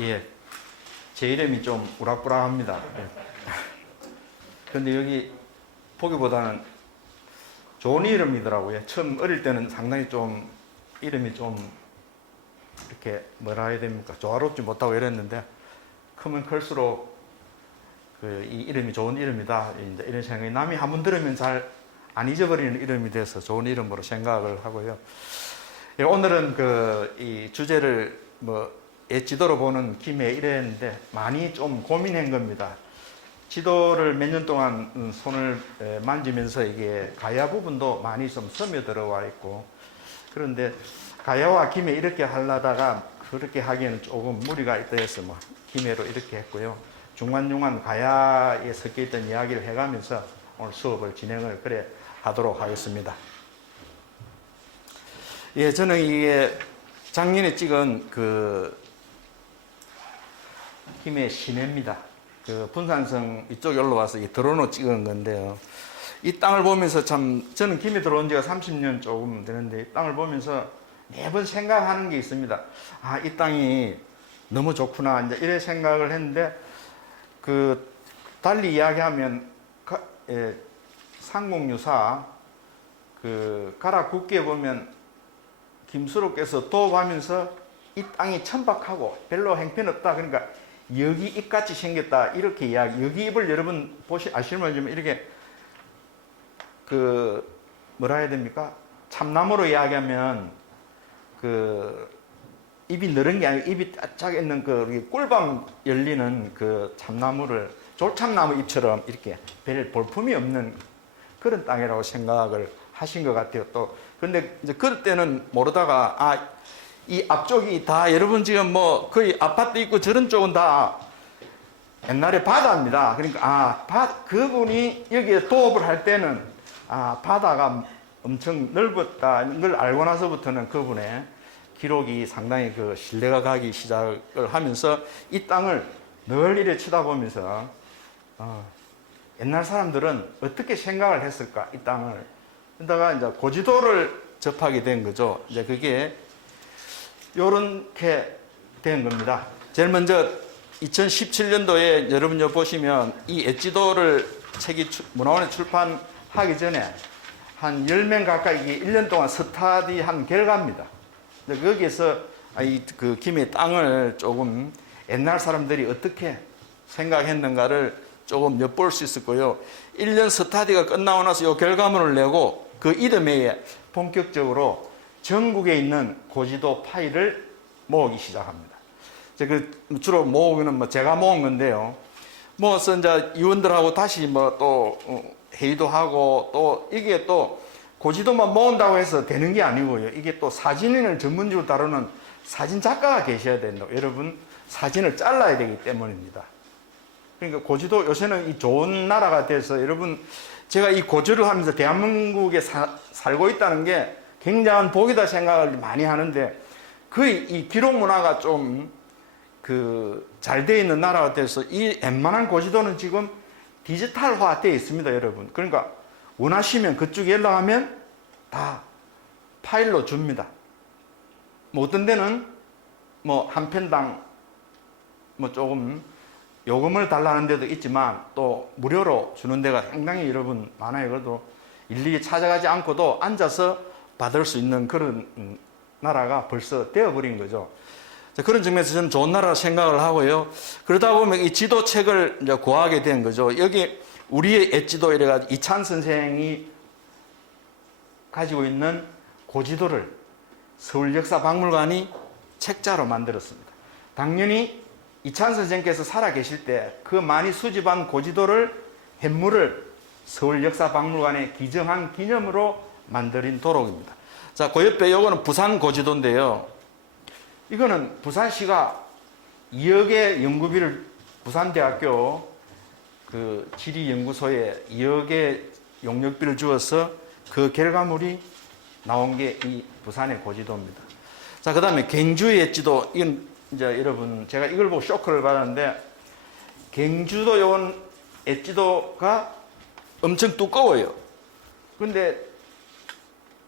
예, 제 이름이 좀 우락부락합니다. 근데 여기 보기보다는 좋은 이름이더라고요. 처음 어릴 때는 상당히 좀 이름이 좀 이렇게 뭐라 해야 됩니까? 조화롭지 못하고 이랬는데 크면 클수록 이 이름이 좋은 이름이다. 이제 이런 생각이 남이 한번 들으면 잘 안 잊어버리는 이름이 돼서 좋은 이름으로 생각을 하고요. 예, 오늘은 이 주제를 지도로 보는 김에 이랬는데 많이 좀 고민한 겁니다. 지도를 몇 년 동안 손을 만지면서 이게 가야 부분도 많이 좀 스며들어와 있고, 그런데 가야와 김에 이렇게 하려다가 그렇게 하기에는 조금 무리가 있다 해서 김해로 이렇게 했고요. 중간중간 가야에 섞여 있던 이야기를 해가면서 오늘 수업을 진행을 하도록 하겠습니다. 예, 저는 이게 작년에 찍은 김해 시내입니다. 분산성 이쪽에 올라와서 드론으로 찍은 건데요. 이 땅을 보면서 저는 김해 들어온 지가 30년 조금 되는데, 이 땅을 보면서 매번 생각하는 게 있습니다. 아, 이 땅이 너무 좋구나. 이제 이런 생각을 했는데, 달리 이야기하면, 상공유사, 가락국기에 보면, 김수로께서 도읍하면서 이 땅이 천박하고 별로 행편없다. 그러니까, 여기 입같이 생겼다. 이렇게 이야기. 여기 입을 여러분 아시면 좀 이렇게, 뭐라 해야 됩니까? 참나무로 이야기하면, 입이 늘은 게 아니고 입이 쫙 있는 꿀밤 열리는 참나무를 졸참나무 잎처럼 이렇게 별 볼품이 없는 그런 땅이라고 생각을 하신 것 같아요. 또, 근데 이제 그럴 때는 모르다가, 이 앞쪽이 다 여러분 지금 거의 아파트 있고 저런 쪽은 다 옛날에 바다입니다. 그러니까, 그분이 여기에 도읍을 할 때는, 바다가 엄청 넓었다는 걸 알고 나서부터는 그분의 기록이 상당히 신뢰가 가기 시작을 하면서 이 땅을 늘 이래 쳐다보면서, 옛날 사람들은 어떻게 생각을 했을까, 이 땅을. 그러다가 이제 고지도를 접하게 된 거죠. 이제 그게 요렇게 된 겁니다. 제일 먼저 2017년도에 여러분 여기 보시면 이 엣지도를 책이 문화원에 출판하기 전에 한 10명 가까이 1년 동안 스터디한 결과입니다. 거기에서 김해 땅을 조금 옛날 사람들이 어떻게 생각했는가를 조금 엿볼 수 있었고요. 1년 스터디가 끝나고 나서 이 결과물을 내고 그 이듬해에 본격적으로 전국에 있는 고지도 파일을 모으기 시작합니다. 주로 모으기는 제가 모은 건데요. 모아서 이제 의원들하고 다시 또 회의도 하고, 또 이게 또 고지도만 모은다고 해서 되는 게 아니고요. 이게 또 사진을 전문적으로 다루는 사진 작가가 계셔야 된다고. 여러분, 사진을 잘라야 되기 때문입니다. 그러니까 고지도 요새는 이 좋은 나라가 돼서, 여러분, 제가 이 고지를 하면서 대한민국에 살고 있다는 게 굉장한 복이다 생각을 많이 하는데, 거의 이 기록 문화가 좀 잘 되어 있는 나라가 돼서 이 웬만한 고지도는 지금 디지털화 되어 있습니다, 여러분. 그러니까 원하시면 그쪽에 연락하면 다 파일로 줍니다. 어떤 데는 한 편당 조금 요금을 달라는 데도 있지만, 또 무료로 주는 데가 상당히 여러분 많아요. 그래도 일일이 찾아가지 않고도 앉아서 받을 수 있는 그런 나라가 벌써 되어버린 거죠. 그런 측면에서 저는 좋은 나라라 생각을 하고요. 그러다 보면 이 지도책을 이제 구하게 된 거죠. 여기 우리의 엣지도 이래가지고 이찬 선생이 가지고 있는 고지도를 서울역사박물관이 책자로 만들었습니다. 당연히 이찬 선생께서 살아 계실 때 그 많이 수집한 고지도를 현물을 서울역사박물관에 기증한 기념으로 만들인 도록입니다. 자, 그 옆에 요거는 부산 고지도인데요. 이거는 부산시가 2억의 연구비를 부산대학교 지리연구소에 2억의 용역비를 주어서 그 결과물이 나온 게 이 부산의 고지도입니다. 자, 그 다음에 경주의 엣지도. 이건 이제 여러분, 제가 이걸 보고 쇼크를 받았는데, 경주도 요건 엣지도가 엄청 두꺼워요. 근데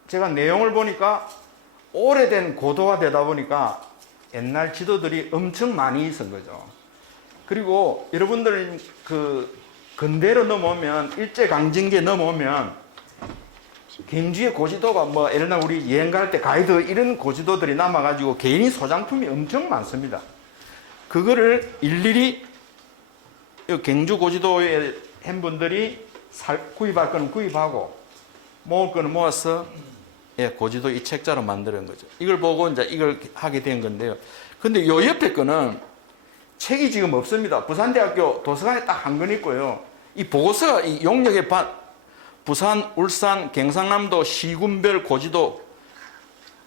제가 내용을 보니까 오래된 고도가 되다 보니까 옛날 지도들이 엄청 많이 있은 거죠. 그리고 여러분들 그 근대로 넘어오면 일제강점기에 넘어오면 경주의 고지도가 뭐 예를 들어 우리 여행 갈 때 가이드 이런 고지도들이 남아가지고 개인 소장품이 엄청 많습니다. 그거를 일일이 경주 고지도에 한 분들이 구입할 거는 구입하고 모을 거는 모아서 고지도 이 책자로 만드는 거죠. 이걸 보고 이제 이걸 하게 된 건데요. 근데 요 옆에 거는 책이 지금 없습니다. 부산대학교 도서관에 딱 한 권 있고요. 이 보고서가 이 용역의 부산, 울산, 경상남도 시군별 고지도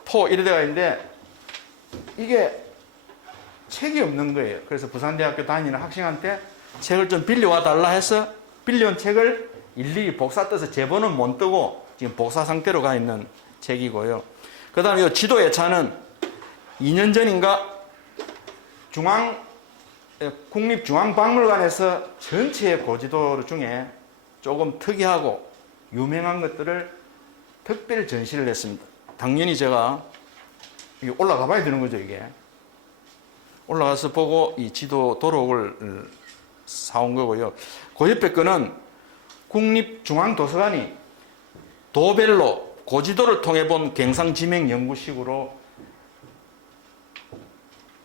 포 이래 데가 있는데 이게 책이 없는 거예요. 그래서 부산대학교 다니는 학생한테 책을 좀 빌려와 달라 해서 빌려온 책을 일일이 복사 떠서 제본은 못 뜨고 지금 복사 상태로 가 있는 책이고요. 그 다음에 이 지도 예차는 2년 전인가 국립중앙박물관에서 전체 고지도 중에 조금 특이하고 유명한 것들을 특별 전시를 했습니다. 당연히 제가 올라가 봐야 되는 거죠, 이게. 올라가서 보고 이 지도 도록을 사온 거고요. 그 옆에 거는 국립중앙도서관이 도별로 고지도를 통해 본 경상지명연구식으로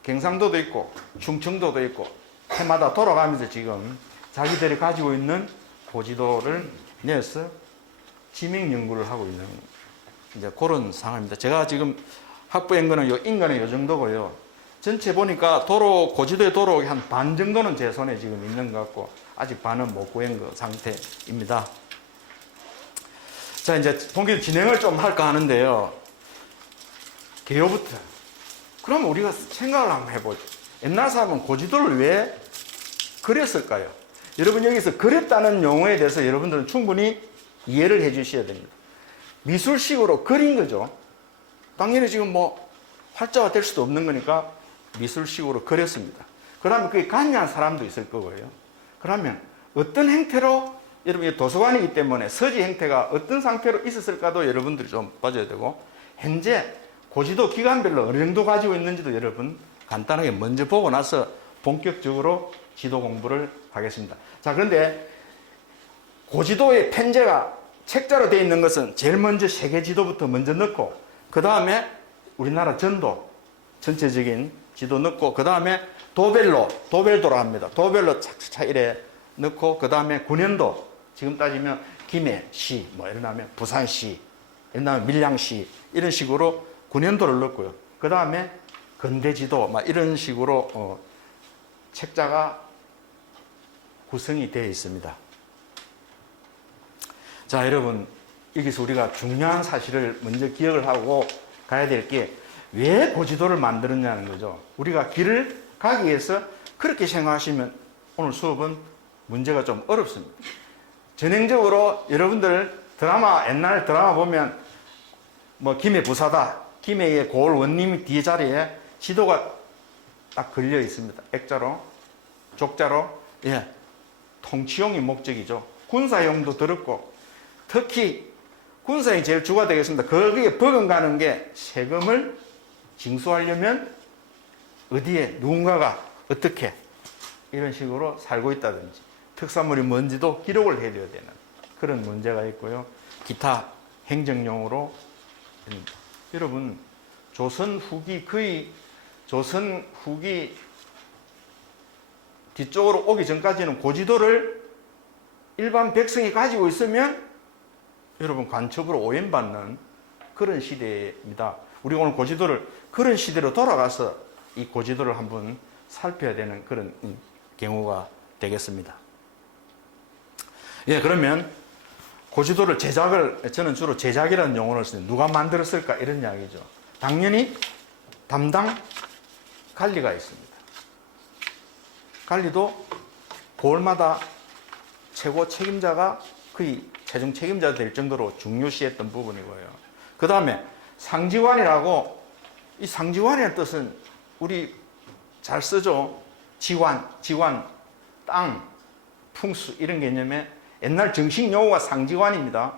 경상도도 있고 충청도도 있고 해마다 돌아가면서 지금 자기들이 가지고 있는 고지도를 내서 지명 연구를 하고 있는 이제 그런 상황입니다. 제가 지금 확보한 거는 인간의 요 정도고요. 전체 보니까 고지도의 도록이 한 반 정도는 제 손에 지금 있는 것 같고 아직 반은 못 구한 그 상태입니다. 자, 이제 본격 진행을 좀 할까 하는데요. 개요부터. 그럼 우리가 생각을 한번 해보죠. 옛날 사람은 고지도를 왜 그렸을까요? 여러분 여기서 그렸다는 용어에 대해서 여러분들은 충분히 이해를 해 주셔야 됩니다. 미술식으로 그린 거죠. 당연히 지금 뭐 활자가 될 수도 없는 거니까 미술식으로 그렸습니다. 그러면 그게 관여한 사람도 있을 거고요. 그러면 어떤 형태로 여러분 도서관이기 때문에 서지 형태가 어떤 상태로 있었을까도 여러분들이 좀 봐줘야 되고 현재 고지도 기간별로 어느 정도 가지고 있는지도 여러분 간단하게 먼저 보고 나서 본격적으로 지도 공부를 하겠습니다. 자, 그런데 고지도의 편제가 책자로 되어 있는 것은 제일 먼저 세계 지도부터 먼저 넣고 그 다음에 우리나라 전도 전체적인 지도 넣고 그 다음에 도별도로 합니다. 도별로 착착 이래 넣고 그 다음에 군현도 지금 따지면 김해시 뭐 이런 다음에 부산시 이런 다음에 밀양시 이런 식으로 군현도를 넣고요. 그 다음에 근대지도 막 이런 식으로 책자가 구성이 되어 있습니다. 자, 여러분 여기서 우리가 중요한 사실을 먼저 기억을 하고 가야 될 게 왜 고지도를 만들었냐는 거죠. 우리가 길을 가기 위해서 그렇게 생각하시면 오늘 수업은 문제가 좀 어렵습니다. 전형적으로 여러분들 옛날 드라마 보면 뭐 김해 부사다. 김해의 고을 원림 뒤에 자리에 지도가 딱 걸려 있습니다. 액자로, 족자로. 예. 통치용이 목적이죠. 군사용도 들었고 특히 군사용이 제일 주가 되겠습니다. 거기에 버금가는 게 세금을 징수하려면 어디에 누군가가 어떻게 이런 식으로 살고 있다든지 특산물이 뭔지도 기록을 해줘야 되는 그런 문제가 있고요. 기타 행정용으로 여러분 조선 후기 뒤쪽으로 오기 전까지는 고지도를 일반 백성이 가지고 있으면 여러분 간첩으로 오염받는 그런 시대입니다. 우리가 오늘 고지도를 그런 시대로 돌아가서 이 고지도를 한번 살펴야 되는 그런 경우가 되겠습니다. 예, 그러면 고지도를 저는 주로 제작이라는 용어를 쓰는데 누가 만들었을까 이런 이야기죠. 당연히 담당 관리가 있습니다. 관리도 고을마다 최고 책임자가 거의 최종 책임자 될 정도로 중요시했던 부분이고요. 그 다음에 상지관이라고, 이 상지관이라는 뜻은 우리 잘 쓰죠. 지관, 땅, 풍수 이런 개념에 옛날 정식 용어가 상지관입니다.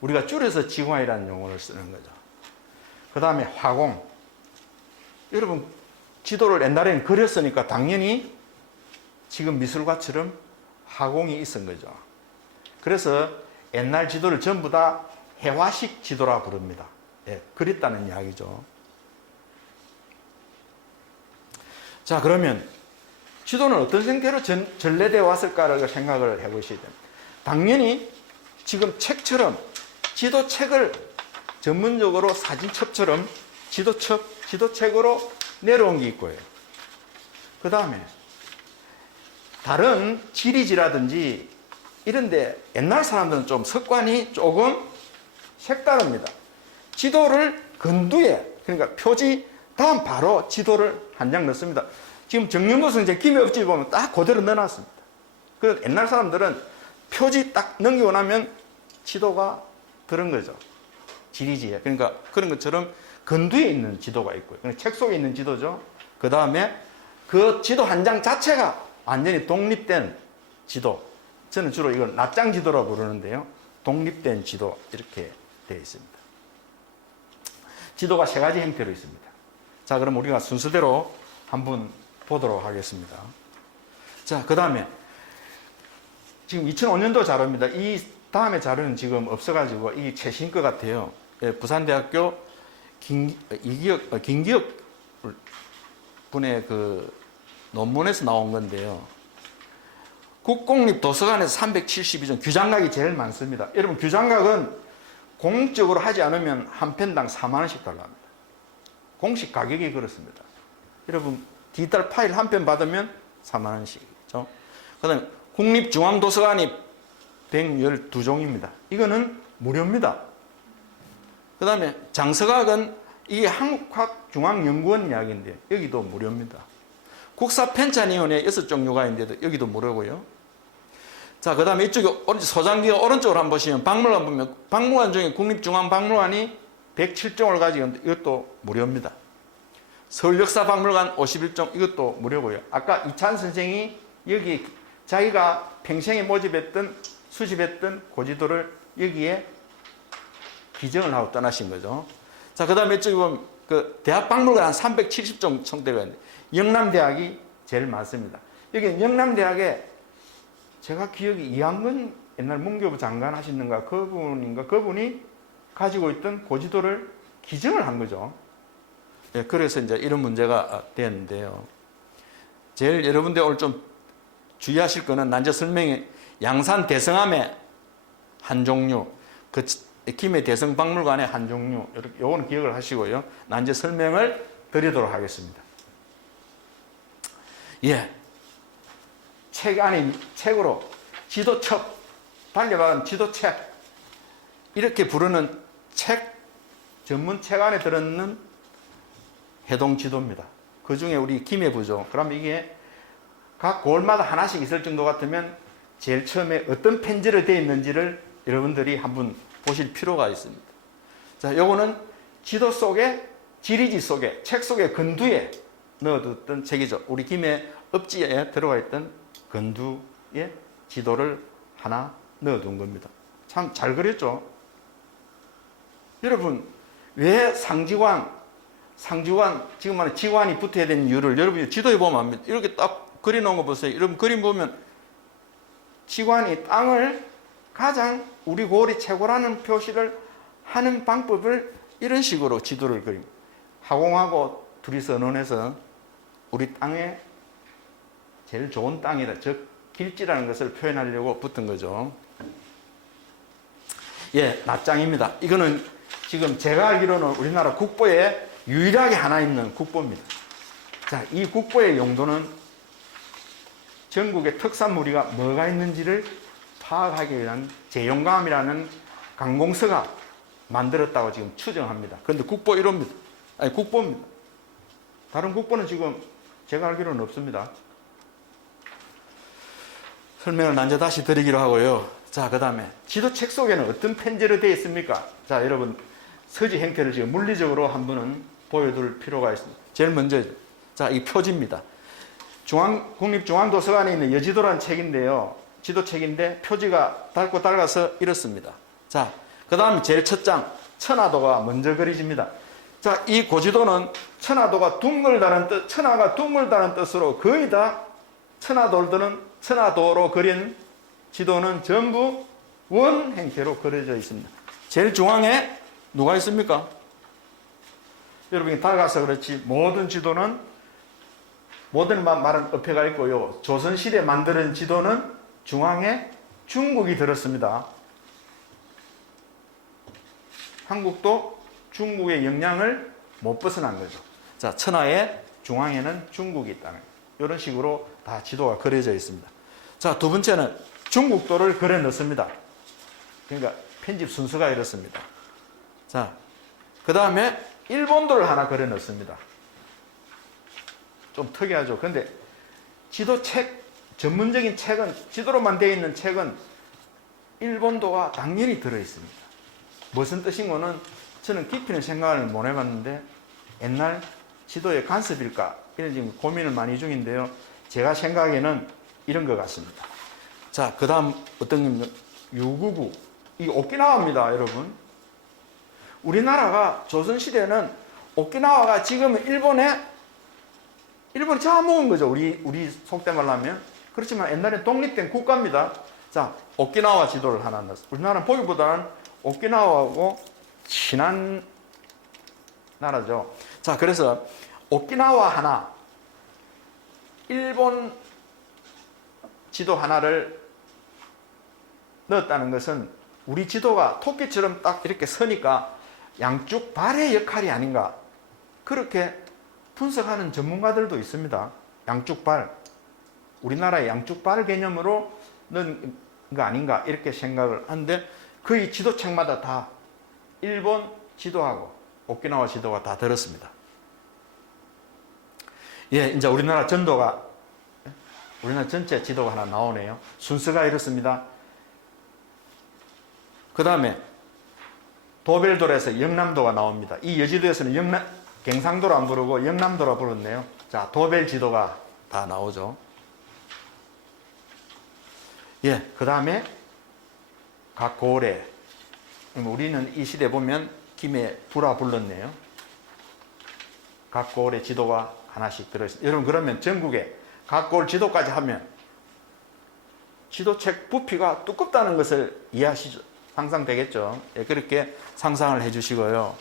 우리가 줄여서 지관이라는 용어를 쓰는 거죠. 그 다음에 화공. 여러분 지도를 옛날에는 그렸으니까 당연히 지금 미술과처럼 하공이 있은 거죠. 그래서 옛날 지도를 전부 다 해화식 지도라 부릅니다. 예, 그렸다는 이야기죠. 자, 그러면 지도는 어떤 형태로 전래되어 왔을까를 생각을 해보셔야 됩니다. 당연히 지금 책처럼 지도책을 전문적으로 사진첩처럼 지도책으로 내려온 게 있고요. 그 다음에 다른 지리지라든지 이런데 옛날 사람들은 좀 습관이 조금 색다릅니다. 지도를 근두에, 그러니까 표지 다음 바로 지도를 한 장 넣습니다. 지금 정연고선 이제 김해업지 보면 딱 그대로 넣어놨습니다. 그 옛날 사람들은 표지 딱 넘기고 나면 지도가 그런 거죠. 지리지에. 그러니까 그런 것처럼 근두에 있는 지도가 있고요. 책 속에 있는 지도죠. 그 다음에 그 지도 한 장 자체가 완전히 독립된 지도. 저는 주로 이걸 낱장 지도라고 부르는데요. 독립된 지도 이렇게 되어 있습니다. 지도가 세 가지 형태로 있습니다. 자, 그럼 우리가 순서대로 한번 보도록 하겠습니다. 자, 그 다음에 지금 2005년도 자료입니다. 이 다음에 자료는 지금 없어가지고 이 최신 것 같아요. 예, 부산대학교 김기혁 분의 그 논문에서 나온 건데요. 국공립도서관에서 372종, 규장각이 제일 많습니다. 여러분, 규장각은 공적으로 하지 않으면 한 편당 4만 원씩 달랍니다. 공식 가격이 그렇습니다. 여러분, 디지털 파일 한 편 받으면 4만 원씩이죠. 그 다음에 국립중앙도서관이 112종입니다. 이거는 무료입니다. 그 다음에 장서각은 이게 한국학중앙연구원 이야기인데 여기도 무료입니다. 국사편찬위원회 6종류가 있는데도 여기도 무료고요. 자, 그 다음에 이쪽에 소장기가 오른쪽으로 한번 보시면 박물관 보면 박물관 중에 국립중앙박물관이 107종을 가지고 있는데 이것도 무료입니다. 서울역사박물관 51종 이것도 무료고요. 아까 이찬 선생이 여기 자기가 평생에 모집했던 수집했던 고지도를 여기에 기증을 하고 떠나신 거죠. 자, 그 다음에 이쪽에 보면 그 대학박물관 한 370종 청대가 있는데 영남대학이 제일 많습니다. 여기 영남대학에 제가 기억이 이한근 옛날 문교부 장관 하시는가 그분이 가지고 있던 고지도를 기증을 한 거죠. 예, 그래서 이제 이런 문제가 되었는데요. 제일 여러분들 오늘 좀 주의하실 거는 난제 설명에 양산 대성암의 한 종류, 그 김해 대성박물관의 한 종류, 이렇게 요거는 기억을 하시고요. 난제 설명을 드리도록 하겠습니다. 예. 책 안에 책으로 지도첩, 달려가는 지도책, 이렇게 부르는 책, 전문 책 안에 들어있는 해동지도입니다. 그 중에 우리 김해부죠. 그럼 이게 각 골마다 하나씩 있을 정도 같으면 제일 처음에 어떤 편지로 되어 있는지를 여러분들이 한번 보실 필요가 있습니다. 자, 요거는 지도 속에, 지리지 속에, 책 속에 근두에 넣어뒀던 책이죠. 우리 김해 읍지에 들어가 있던 근두에 지도를 하나 넣어둔 겁니다. 참 잘 그렸죠? 여러분, 왜 상지관, 지금 말하는 지관이 붙어야 되는 이유를 여러분이 지도에 보면 압니다. 이렇게 딱 그려놓은 거 보세요. 여러분 그림 보면 지관이 땅을 가장 우리 고을이 최고라는 표시를 하는 방법을 이런 식으로 지도를 그립니다. 하공하고 둘이서 의논해서 우리 땅에 제일 좋은 땅이다. 즉 길지라는 것을 표현하려고 붙은 거죠. 예, 낱장입니다. 이거는 지금 제가 알기로는 우리나라 국보에 유일하게 하나 있는 국보입니다. 자, 이 국보의 용도는 전국의 특산물이가 뭐가 있는지를 파악하기 위한 재용감이라는 강공서가 만들었다고 지금 추정합니다. 그런데 국보 1호입니다. 아니, 국보입니다. 다른 국보는 지금 제가 알기로는 없습니다. 설명을 난제 다시 드리기로 하고요. 자, 그 다음에 지도책 속에는 어떤 편지로 되어 있습니까? 자, 여러분 서지 형태를 지금 물리적으로 한번은 보여둘 필요가 있습니다. 제일 먼저, 자, 이 표지입니다. 국립중앙도서관에 있는 여지도라는 책인데요. 지도책인데 표지가 닳고 닳아서 이렇습니다. 자, 그 다음에 제일 첫 장, 천화도가 먼저 그려집니다. 자, 이 고지도는 천하도가 둥글다는 뜻, 천하가 둥글다는 뜻으로 거의 다 천하도로 그린 지도는 전부 원 형태로 그려져 있습니다. 제일 중앙에 누가 있습니까? 여러분이 다가서 그렇지 모든 지도는 모든 말은 옆에가 있고요. 조선시대 만드는 지도는 중앙에 중국이 들었습니다. 한국도 중국의 영향을 못 벗어난 거죠. 자, 천하의 중앙에는 중국이 있다는 거예요. 이런 식으로 다 지도가 그려져 있습니다. 자, 두 번째는 중국도를 그려 넣습니다. 그러니까 편집 순서가 이렇습니다. 자, 그 다음에 일본도를 하나 그려 넣습니다. 좀 특이하죠. 근데 지도책, 전문적인 책은, 지도로만 되어 있는 책은 일본도가 당연히 들어 있습니다. 무슨 뜻인 거는 저는 깊이는 생각을 못 해봤는데 옛날 지도의 간섭일까? 이런 지금 고민을 많이 중인데요. 제가 생각에는 이런 것 같습니다. 자, 그 다음 어떤 유구구. 이 오키나와입니다, 여러분. 우리나라가 조선시대는 오키나와가 지금 일본이 잡아먹은 거죠. 우리 속된 말로 하면. 그렇지만 옛날에 독립된 국가입니다. 자, 오키나와 지도를 하나 넣었어요. 우리나라는 보기보다는 오키나와하고 친한 나라죠. 자, 그래서 오키나와 하나, 일본 지도 하나를 넣었다는 것은 우리 지도가 토끼처럼 딱 이렇게 서니까 양쪽 발의 역할이 아닌가. 그렇게 분석하는 전문가들도 있습니다. 양쪽 발. 우리나라의 양쪽 발 개념으로 넣은 거 아닌가. 이렇게 생각을 하는데 거의 지도책마다 다 일본 지도하고 오키나와 지도가 다 들었습니다. 예, 이제 우리나라 전체 지도가 하나 나오네요. 순서가 이렇습니다. 그 다음에 도벨도에서 영남도가 나옵니다. 이 여지도에서는 경상도로 안 부르고 영남도로 부르네요. 자, 도벨 지도가 다 나오죠. 예, 그 다음에 각고래. 우리는 이 시대 보면 김에 불화 불렀네요. 각고래 지도가 하나씩 들어있습니다. 여러분, 그러면 전국에 각고래 지도까지 하면 지도책 부피가 두껍다는 것을 이해하시죠? 상상되겠죠? 예, 그렇게 상상을 해 주시고요.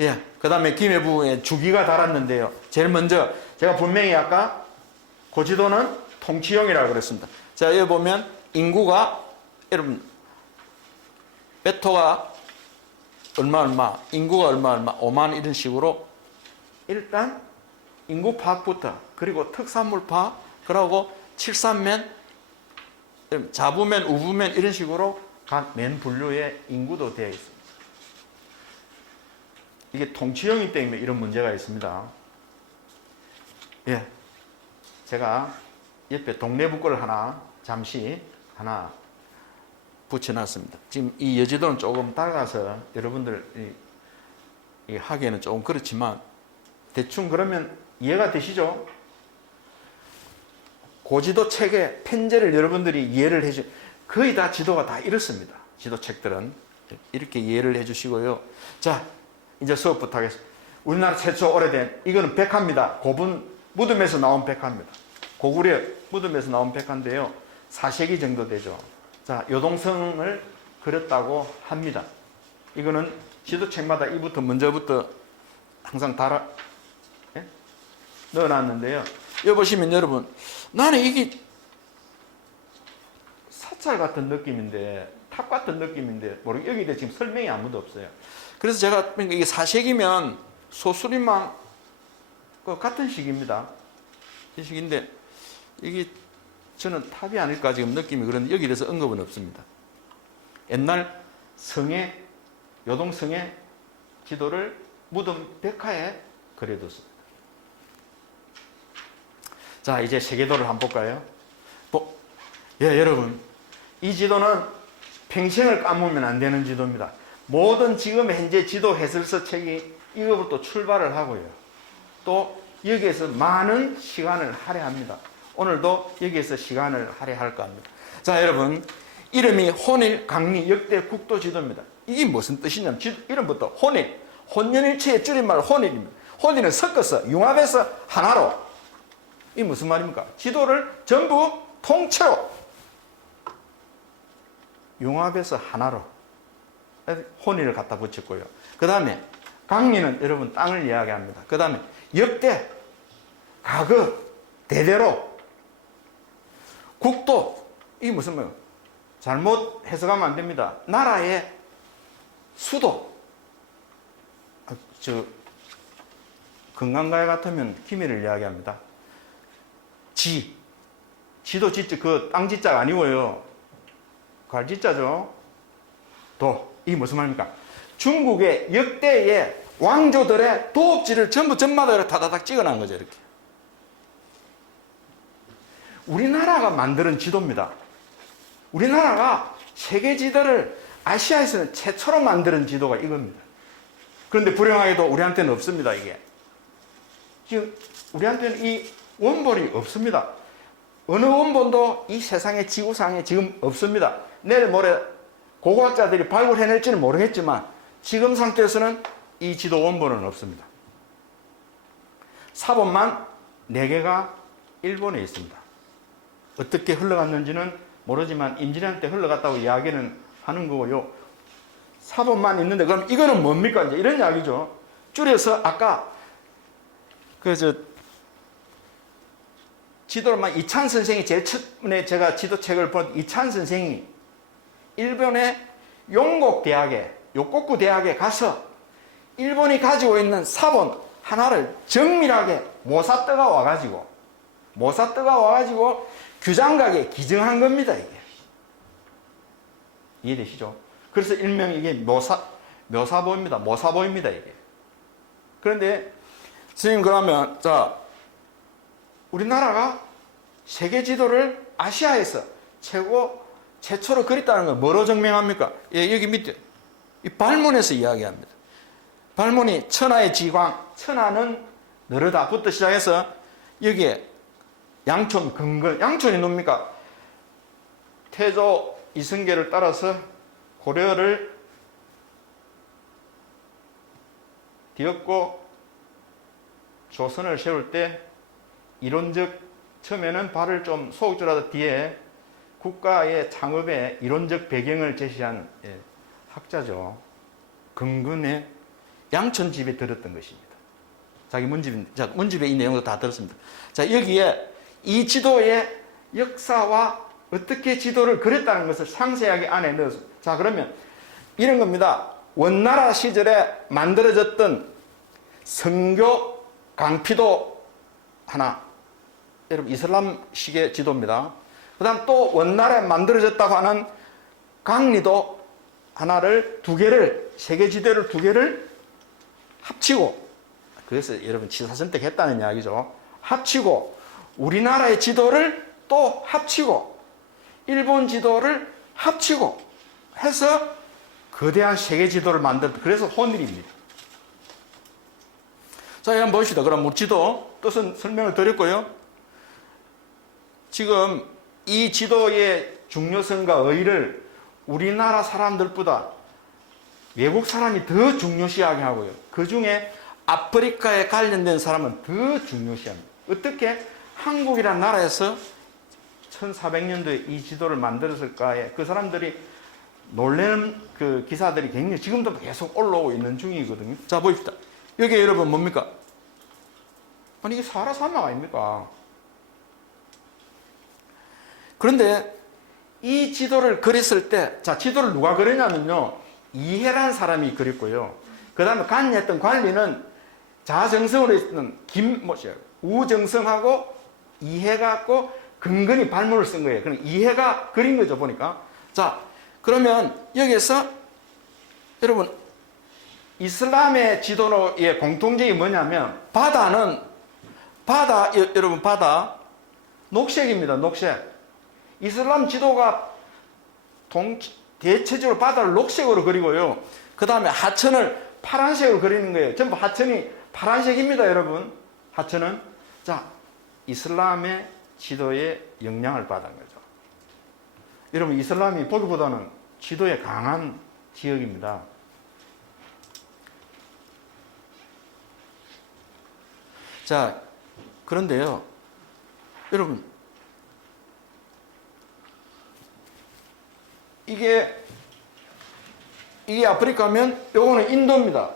예, 그 다음에 김해부에 주기가 달았는데요. 제일 먼저 제가 분명히 아까 고지도는 통치형이라고 그랬습니다. 자, 여기 보면 인구가 여러분 베토가 얼마 인구가 얼마 5만 이런 식으로 일단 인구 파악부터 그리고 특산물 파악 그러고 칠산면 자부면 우부면 이런 식으로 각 면 분류의 인구도 되어 있습니다. 이게 통치형이기 때문에 이런 문제가 있습니다. 예, 제가 옆에 동네부 걸 잠시 붙여놨습니다. 지금 이 여지도는 조금 따라가서 여러분들 하기에는 조금 그렇지만 대충 그러면 이해가 되시죠? 고지도 책의 편제를 여러분들이 이해를 해주 거의 다 지도가 다 이렇습니다. 지도책들은 이렇게 이해를 해주시고요. 자, 이제 수업부터 하겠습니다. 우리나라 최초 오래된 이거는 백화입니다. 고분 무덤에서 나온 백화입니다. 고구려 무덤에서 나온 백화인데요. 4세기 정도 되죠. 자, 요동성을 그렸다고 합니다. 이거는 지도책마다 이부터 먼저부터 항상 넣어놨는데요. 여기 보시면 여러분, 나는 이게 사찰 같은 느낌인데, 탑 같은 느낌인데, 여기에 지금 설명이 아무도 없어요. 그래서 제가, 이게 4세기면 소수림망 같은 시기입니다. 이 시기인데, 이게 저는 탑이 아닐까 지금 느낌이 그런데 여기에 대해서 언급은 없습니다. 옛날 요동성의 지도를 무덤 백화에 그려뒀습니다. 자, 이제 세계도를 한번 볼까요? 예, 여러분. 이 지도는 평생을 까먹으면 안 되는 지도입니다. 모든 지금 현재 지도 해설서 책이 이거부터 출발을 하고요. 또 여기에서 많은 시간을 할애합니다. 오늘도 여기에서 시간을 할애할까 합니다. 자, 여러분. 이름이 혼일 강리 역대 국도 지도입니다. 이게 무슨 뜻이냐면 이름부터 혼일. 혼연일체의 줄임말 혼일입니다. 혼일은 섞어서 융합해서 하나로. 이 무슨 말입니까? 지도를 전부 통째로 융합해서 하나로 혼일을 갖다 붙였고요. 그 다음에 강리는 여러분 땅을 이야기합니다. 그 다음에 역대, 과거, 대대로, 국도, 이게 무슨 말이에요? 잘못 해석하면 안 됩니다. 나라의 수도, 건강가에 같으면 기밀을 이야기합니다. 지도 지자, 그 땅 지자가 아니고요. 갈 지자죠. 도, 이게 무슨 말입니까? 중국의 역대의 왕조들의 도읍지를 전부 전마다 다다닥 찍어놓은 거죠, 이렇게. 우리나라가 만드는 지도입니다. 우리나라가 세계 지도를 아시아에서는 최초로 만드는 지도가 이겁니다. 그런데 불행하게도 우리한테는 없습니다, 이게. 지금 우리한테는 이 원본이 없습니다. 어느 원본도 이 세상의 지구상에 지금 없습니다. 내일 모레 고고학자들이 발굴해낼지는 모르겠지만 지금 상태에서는 이 지도 원본은 없습니다. 사본만 4개가 일본에 있습니다. 어떻게 흘러갔는지는 모르지만 임진왜란 때 흘러갔다고 이야기는 하는 거고요. 사본만 있는데 그럼 이거는 뭡니까? 이제 이런 이야기죠. 줄여서 아까 지도로만 이찬 선생이 제일 처음에 제가 지도책을 본 이찬 선생이 일본의 용곡 대학에 요코쿠 대학에 가서 일본이 가지고 있는 사본 하나를 정밀하게 모사떠가 와가지고 규장각에 기증한 겁니다, 이게. 이해되시죠? 그래서 일명 이게 묘사보입니다. 모사보입니다, 이게. 그런데, 선생님, 그러면, 우리나라가 세계 지도를 아시아에서 최초로 그렸다는 걸 뭐로 증명합니까? 예, 여기 밑에, 이 발문에서 이야기합니다. 발문이 천하의 지광, 천하는 너르다부터 시작해서 여기에 양촌, 근근, 양촌이 뭡니까? 태조 이성계를 따라서 고려를 뒤엎고 조선을 세울 때 이론적, 처음에는 발을 좀 소극적으로 뒤에 국가의 창업의 이론적 배경을 제시한 학자죠. 근근의 양촌집에 들었던 것입니다. 자기 문집인데, 자, 문집에 이 내용도 다 들었습니다. 자, 여기에 이 지도의 역사와 어떻게 지도를 그렸다는 것을 상세하게 안에 넣었습니다. 자, 그러면 이런 겁니다. 원나라 시절에 만들어졌던 성교 강피도 하나. 여러분, 이슬람식의 지도입니다. 그 다음 또 원나라에 만들어졌다고 하는 강리도 하나를, 2개를, 세계지도를 2개를 합치고, 그래서 여러분 지사선택 했다는 이야기죠. 합치고, 우리나라의 지도를 또 합치고, 일본 지도를 합치고 해서 거대한 세계 지도를 만든, 그래서 혼일입니다. 자, 한번 봅시다. 그럼 우리 지도 뜻은 설명을 드렸고요. 지금 이 지도의 중요성과 의의를 우리나라 사람들보다 외국 사람이 더 중요시하게 하고요. 그 중에 아프리카에 관련된 사람은 더 중요시합니다. 어떻게 한국이라는 나라에서 1400년도에 이 지도를 만들었을까에 그 사람들이 놀라는 그 기사들이 굉장히 지금도 계속 올라오고 있는 중이거든요. 자, 보십시다. 여기 여러분 뭡니까? 아니, 이게 사하라 사막 아닙니까? 그런데 이 지도를 그렸을 때, 자, 지도를 누가 그렸냐면요, 이해란 사람이 그렸고요. 그 다음에 관리했던 관리는 자정성으로 했던 우정성하고 이해가 갖고 근근히 발문을 쓴 거예요. 그럼 이해가 그린 거죠, 보니까. 자, 그러면 여기에서 여러분, 이슬람의 지도의 공통점이 뭐냐면, 여러분, 바다, 녹색입니다, 녹색. 이슬람 지도가 대체적으로 바다를 녹색으로 그리고요. 그 다음에 하천을 파란색으로 그리는 거예요. 전부 하천이 파란색입니다, 여러분. 하천은. 자, 이슬람의 지도에 영향을 받은 거죠. 여러분, 이슬람이 보기보다는 지도에 강한 지역입니다. 자, 그런데요, 여러분, 이게 아프리카면 요거는 인도입니다.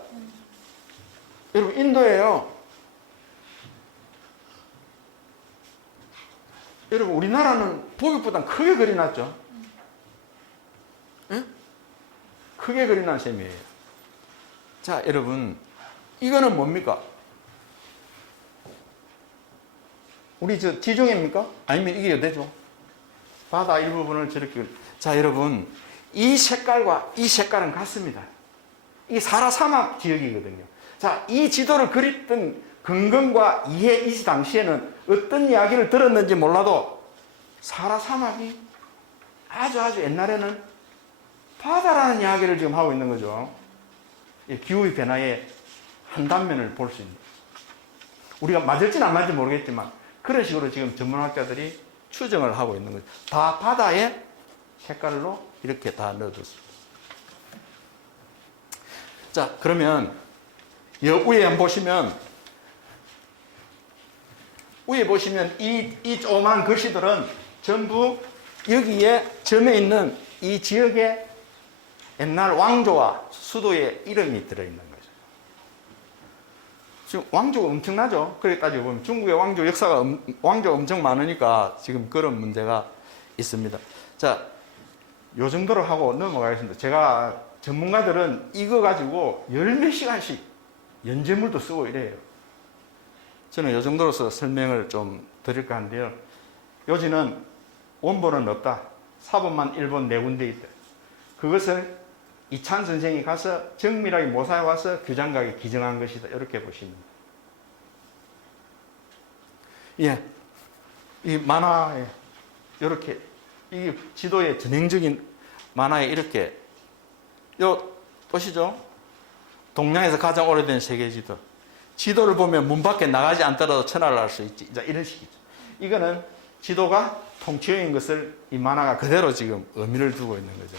여러분, 인도예요. 여러분, 우리나라는 보기보단 크게 그려놨죠? 예? 크게 그려놓은 셈이에요. 자, 여러분, 이거는 뭡니까? 우리 저 지중해입니까? 아니면 이게 어디죠? 바다 일부분을 저렇게. 자, 여러분, 이 색깔과 이 색깔은 같습니다. 이게 사라 사막 지역이거든요. 자, 이 지도를 그렸던 근거과 이해, 이 당시에는 어떤 이야기를 들었는지 몰라도 사라 사막이 아주 옛날에는 바다라는 이야기를 지금 하고 있는 거죠. 기후의 변화의 한 단면을 볼 수 있는. 우리가 맞을지는 안 맞을지 모르겠지만 그런 식으로 지금 전문학자들이 추정을 하고 있는 거죠. 다 바다의 색깔로 이렇게 다 넣어뒀습니다. 자, 그러면 위에 한번 보시면, 위에 보시면 이 조그만 글씨들은 전부 여기에 점에 있는 이 지역의 옛날 왕조와 수도의 이름이 들어있는 거죠. 지금 왕조가 엄청나죠? 그렇게 따져보면 중국의 왕조 역사가 왕조가 엄청 많으니까 지금 그런 문제가 있습니다. 자, 요 정도로 하고 넘어가겠습니다. 제가 전문가들은 이거 가지고 열 몇 시간씩 연재물도 쓰고 이래요. 저는 요 정도로서 설명을 좀 드릴까 하는데요. 요지는 원본은 없다. 사본만 일본 네 군데 있다. 그것을 이찬 선생이 가서 정밀하게 모사해 와서 규장각에 기정한 것이다. 이렇게 보시면. 예. 이 만화에, 이렇게, 이 지도의 전형적인 만화에 이렇게, 보시죠? 동양에서 가장 오래된 세계 지도. 지도를 보면 문 밖에 나가지 않더라도 천하를 알 수 있지. 이제 이런 식이죠. 이거는 지도가 통치형인 것을 이 만화가 그대로 지금 의미를 두고 있는 거죠.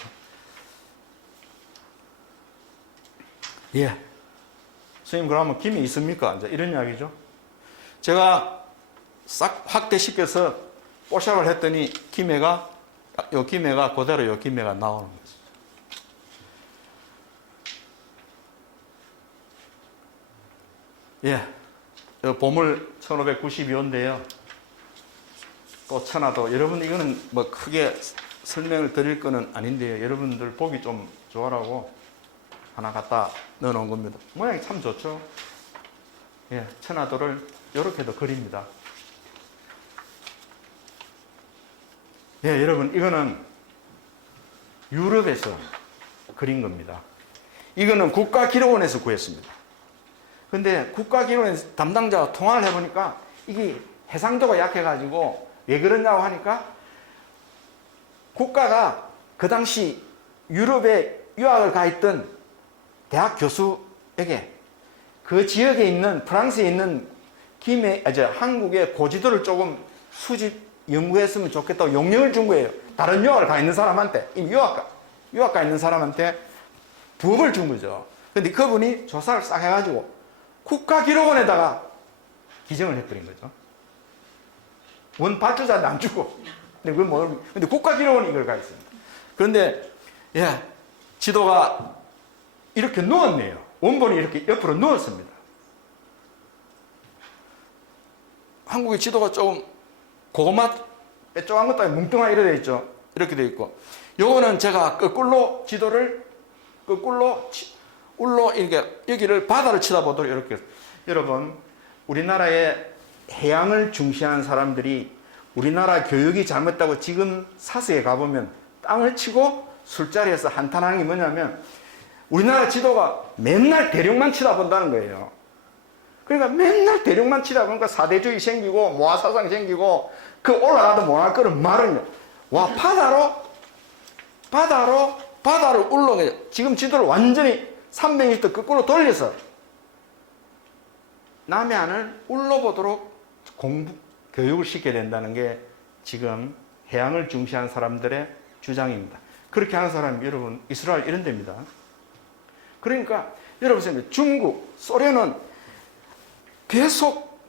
예. 선생님, 그러면 김이 있습니까? 이제 이런 이야기죠. 제가 싹 확대시켜서 뽀샵을 했더니 요 김해가 그대로 요 김해가 나오는 거죠. 예. 보물 1592호인데요. 또 천하도, 여러분, 이거는 뭐 크게 설명을 드릴 거는 아닌데요. 여러분들 보기 좀 좋아라고 하나 갖다 넣어 놓은 겁니다. 모양이 참 좋죠? 예, 천하도를 이렇게도 그립니다. 예, 여러분, 이거는 유럽에서 그린 겁니다. 이거는 국가기록원에서 구했습니다. 근데 국가기록원 담당자와 통화를 해보니까 이게 해상도가 약해가지고 왜 그러냐고 하니까 국가가 그 당시 유럽에 유학을 가 있던 대학 교수에게 그 지역에 있는, 프랑스에 있는 한국의 고지도를 조금 수집 연구했으면 좋겠다고 용역을 준 거예요. 다른 유학을 가 있는 사람한테, 이미 유학 가 있는 사람한테 부업을 준 거죠. 근데 그분이 조사를 싹 해가지고 국가기록원에다가 기증을 해버린 거죠. 원 발주자한테 안 주고. 근데 국가기록원이 이걸 가 있습니다. 그런데, 예, 지도가 이렇게 누웠네요. 원본이 이렇게 옆으로 누웠습니다. 한국의 지도가 조금 고구마 빼쪽한 것도 아니고 뭉뚱하게 이렇게 되어 있죠. 이렇게 되어 있고. 요거는 제가 거꾸로 지도를, 울로 이렇게, 여기를 바다를 쳐다보도록 이렇게. 여러분, 우리나라의 해양을 중시하는 사람들이 우리나라 교육이 잘못됐다고 지금 사서에 가보면 땅을 치고 술자리에서 한탄하는 게 뭐냐면 우리나라 지도가 맨날 대륙만 쳐다본다는 거예요. 그러니까 맨날 대륙만 쳐다보니까 사대주의 생기고 모아사상 생기고 그 올라가도 못할 거는 말은 와 바다를 울렁해. 지금 지도를 완전히 360도 거꾸로 돌려서 남해안을 울러보도록 교육을 시켜야 된다는 게 지금 해양을 중시하는 사람들의 주장입니다. 그렇게 하는 사람이 여러분 이스라엘 이런 데입니다. 그러니까 여러분 중국, 소련은 계속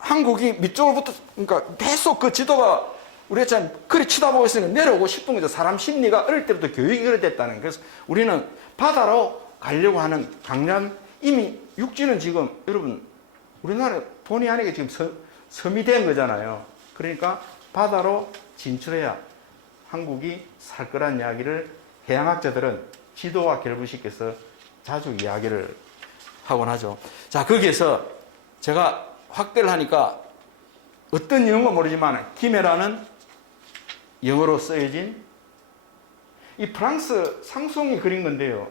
한국이 밑쪽으로부터, 그러니까 계속 그 지도가 우리가 참 그리 쳐다보고 있으니까 내려오고 싶은 거죠. 사람 심리가 어릴 때부터 교육이 그래 됐다는 거예요. 그래서 우리는 바다로 가려고 하는 강렬한, 이미 육지는 지금 여러분 우리나라 본의 아니게 지금 섬이 된 거잖아요. 그러니까 바다로 진출해야 한국이 살 거란 이야기를 해양학자들은 지도와 결부시켜서 자주 이야기를 하곤 하죠. 자, 거기에서 제가 확대를 하니까 어떤 영어가 모르지만 기메라는 영어로 쓰여진 이 프랑스 상송이 그린 건데요.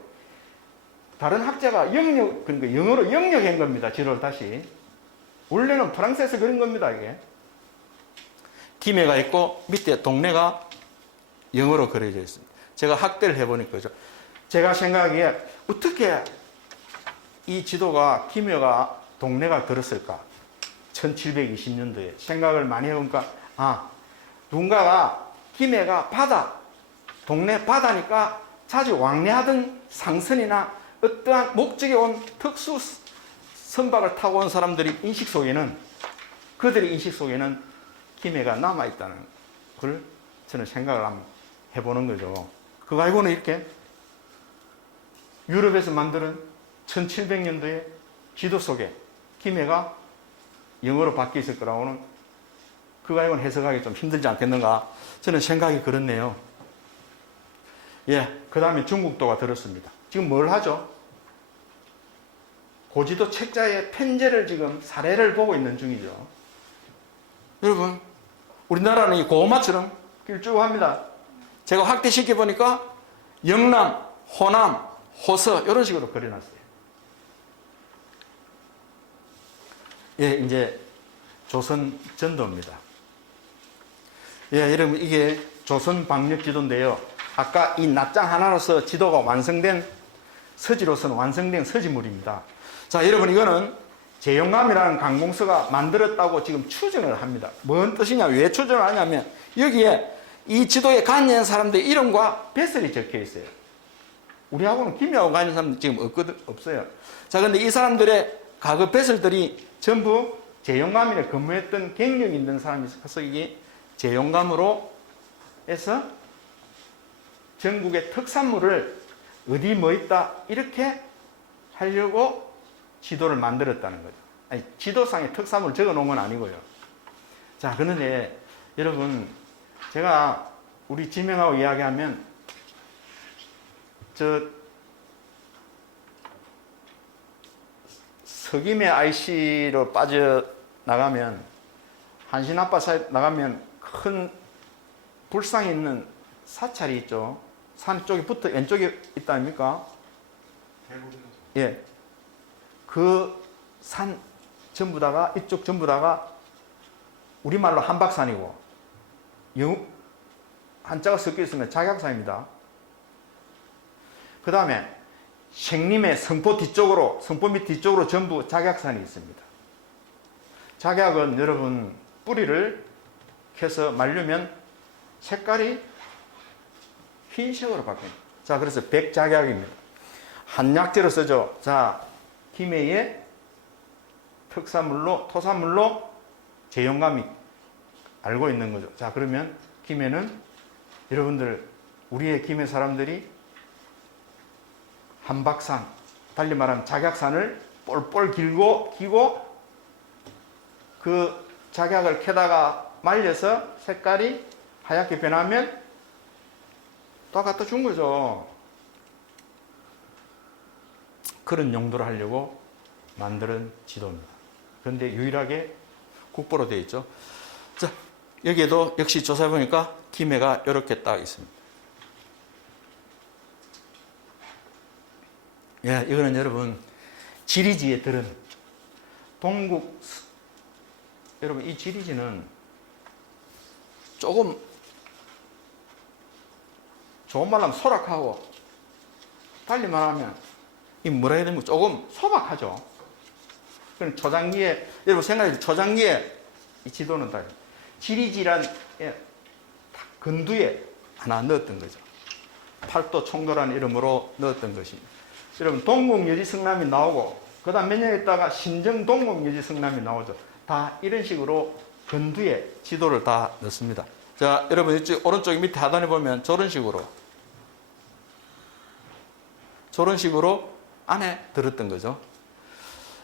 다른 학자가 그러니까 영어로 영역한 겁니다. 지도를 다시. 원래는 프랑스에서 그린 겁니다, 이게. 기메가 있고 밑에 동네가 영어로 그려져 있습니다. 제가 확대를 해보니까 그죠. 제가 생각하기에 어떻게 이 지도가 기메가 동네가 들었을까? 1720년도에 생각을 많이 해보니까 누군가가 기메가 바다, 동네 바다니까 자주 왕래하던 상선이나 어떠한 목적에 온 특수 선박을 타고 온 사람들의 인식 속에는, 그들의 인식 속에는 기메가 남아있다는 걸 저는 생각을 한번 해보는 거죠. 그거 알고는 이렇게 유럽에서 만드는 1700년도에 지도 속에 기메가 영어로 바뀌어 있을 거라고는, 그거 알고는 해석하기 좀 힘들지 않겠는가, 저는 생각이 그렇네요. 예, 그 다음에 중국도가 들었습니다. 지금 뭘 하죠? 고지도 책자의 편제를 지금 사례를 보고 있는 중이죠. 여러분, 우리나라는 이 고구마처럼 길쭉합니다. 제가 확대시켜 보니까 영남, 호남, 호서 이런 식으로 그려놨어요. 예, 이제 조선 전도입니다. 예, 여러분 이게 조선 방역 지도인데요. 아까 이 낱장 하나로서 지도가 완성된, 서지로서는 완성된 서지물입니다. 자, 여러분 이거는 제용감이라는 관공서가 만들었다고 지금 추정을 합니다. 뭔 뜻이냐, 왜 추정을 하냐면 여기에 이 지도에 관여한 사람들의 이름과 뱃설이 적혀 있어요. 우리하고는 기묘하고 관여한 사람들 지금 없어요. 자, 근데 이 사람들의 과거 뱃설들이 전부 제용감이나 근무했던 경력이 있는 사람이 있어서 이게 제용감으로 해서 전국의 특산물을 어디 뭐 있다 이렇게 하려고 지도를 만들었다는 거죠. 아니, 지도상에 특산물을 적어 놓은 건 아니고요. 자, 그런데 여러분, 제가 우리 지명하고 이야기하면 석임의 IC로 빠져나가면, 한신아빠 사이 나가면 큰 불상이 있는 사찰이 있죠. 산 쪽에 왼쪽에 있다 아닙니까? 예. 그 산 전부 다가, 이쪽 전부 다가 우리말로 한박산이고, 한자가 섞여 있으면 작약산입니다. 그 다음에 생림의 성포 뒤쪽으로, 성포 밑 뒤쪽으로 전부 작약산이 있습니다. 작약은 여러분 뿌리를 캐서 말르면 색깔이 흰색으로 바뀝니다. 자, 그래서 백작약입니다. 한약재로 쓰죠. 자, 김해의 특산물로, 토산물로 제용감이 알고 있는 거죠. 자, 그러면 김해는 여러분들, 우리의 김해 사람들이 한박산, 달리 말하면 작약산을 뻘뻘 기고 그 작약을 캐다가 말려서 색깔이 하얗게 변하면 또 갖다 준 거죠. 그런 용도로 하려고 만드는 지도입니다. 그런데 유일하게 국보로 되어 있죠. 자, 여기에도 역시 조사해 보니까 김해가 이렇게 딱 있습니다. 예, 이거는 여러분 지리지에 들은 동국, 여러분 이 지리지는 조금 좋은 말로 하면 소락하고, 달리 말하면 이 뭐라 해야 되면 조금 소박하죠. 그럼 초장기에, 여러분 생각해, 초장기에 이 지도는 다 지리지란 근두에 하나 넣었던 거죠. 팔도 총도라는 이름으로 넣었던 것입니다. 여러분 동국여지 성남이 나오고, 그 다음 몇 년 있다가 신정 동국여지 성남이 나오죠. 다 이런 식으로 건두에 지도를 다 넣습니다. 자, 여러분 이쪽 오른쪽 밑에 하단에 보면 저런 식으로 안에 들었던 거죠.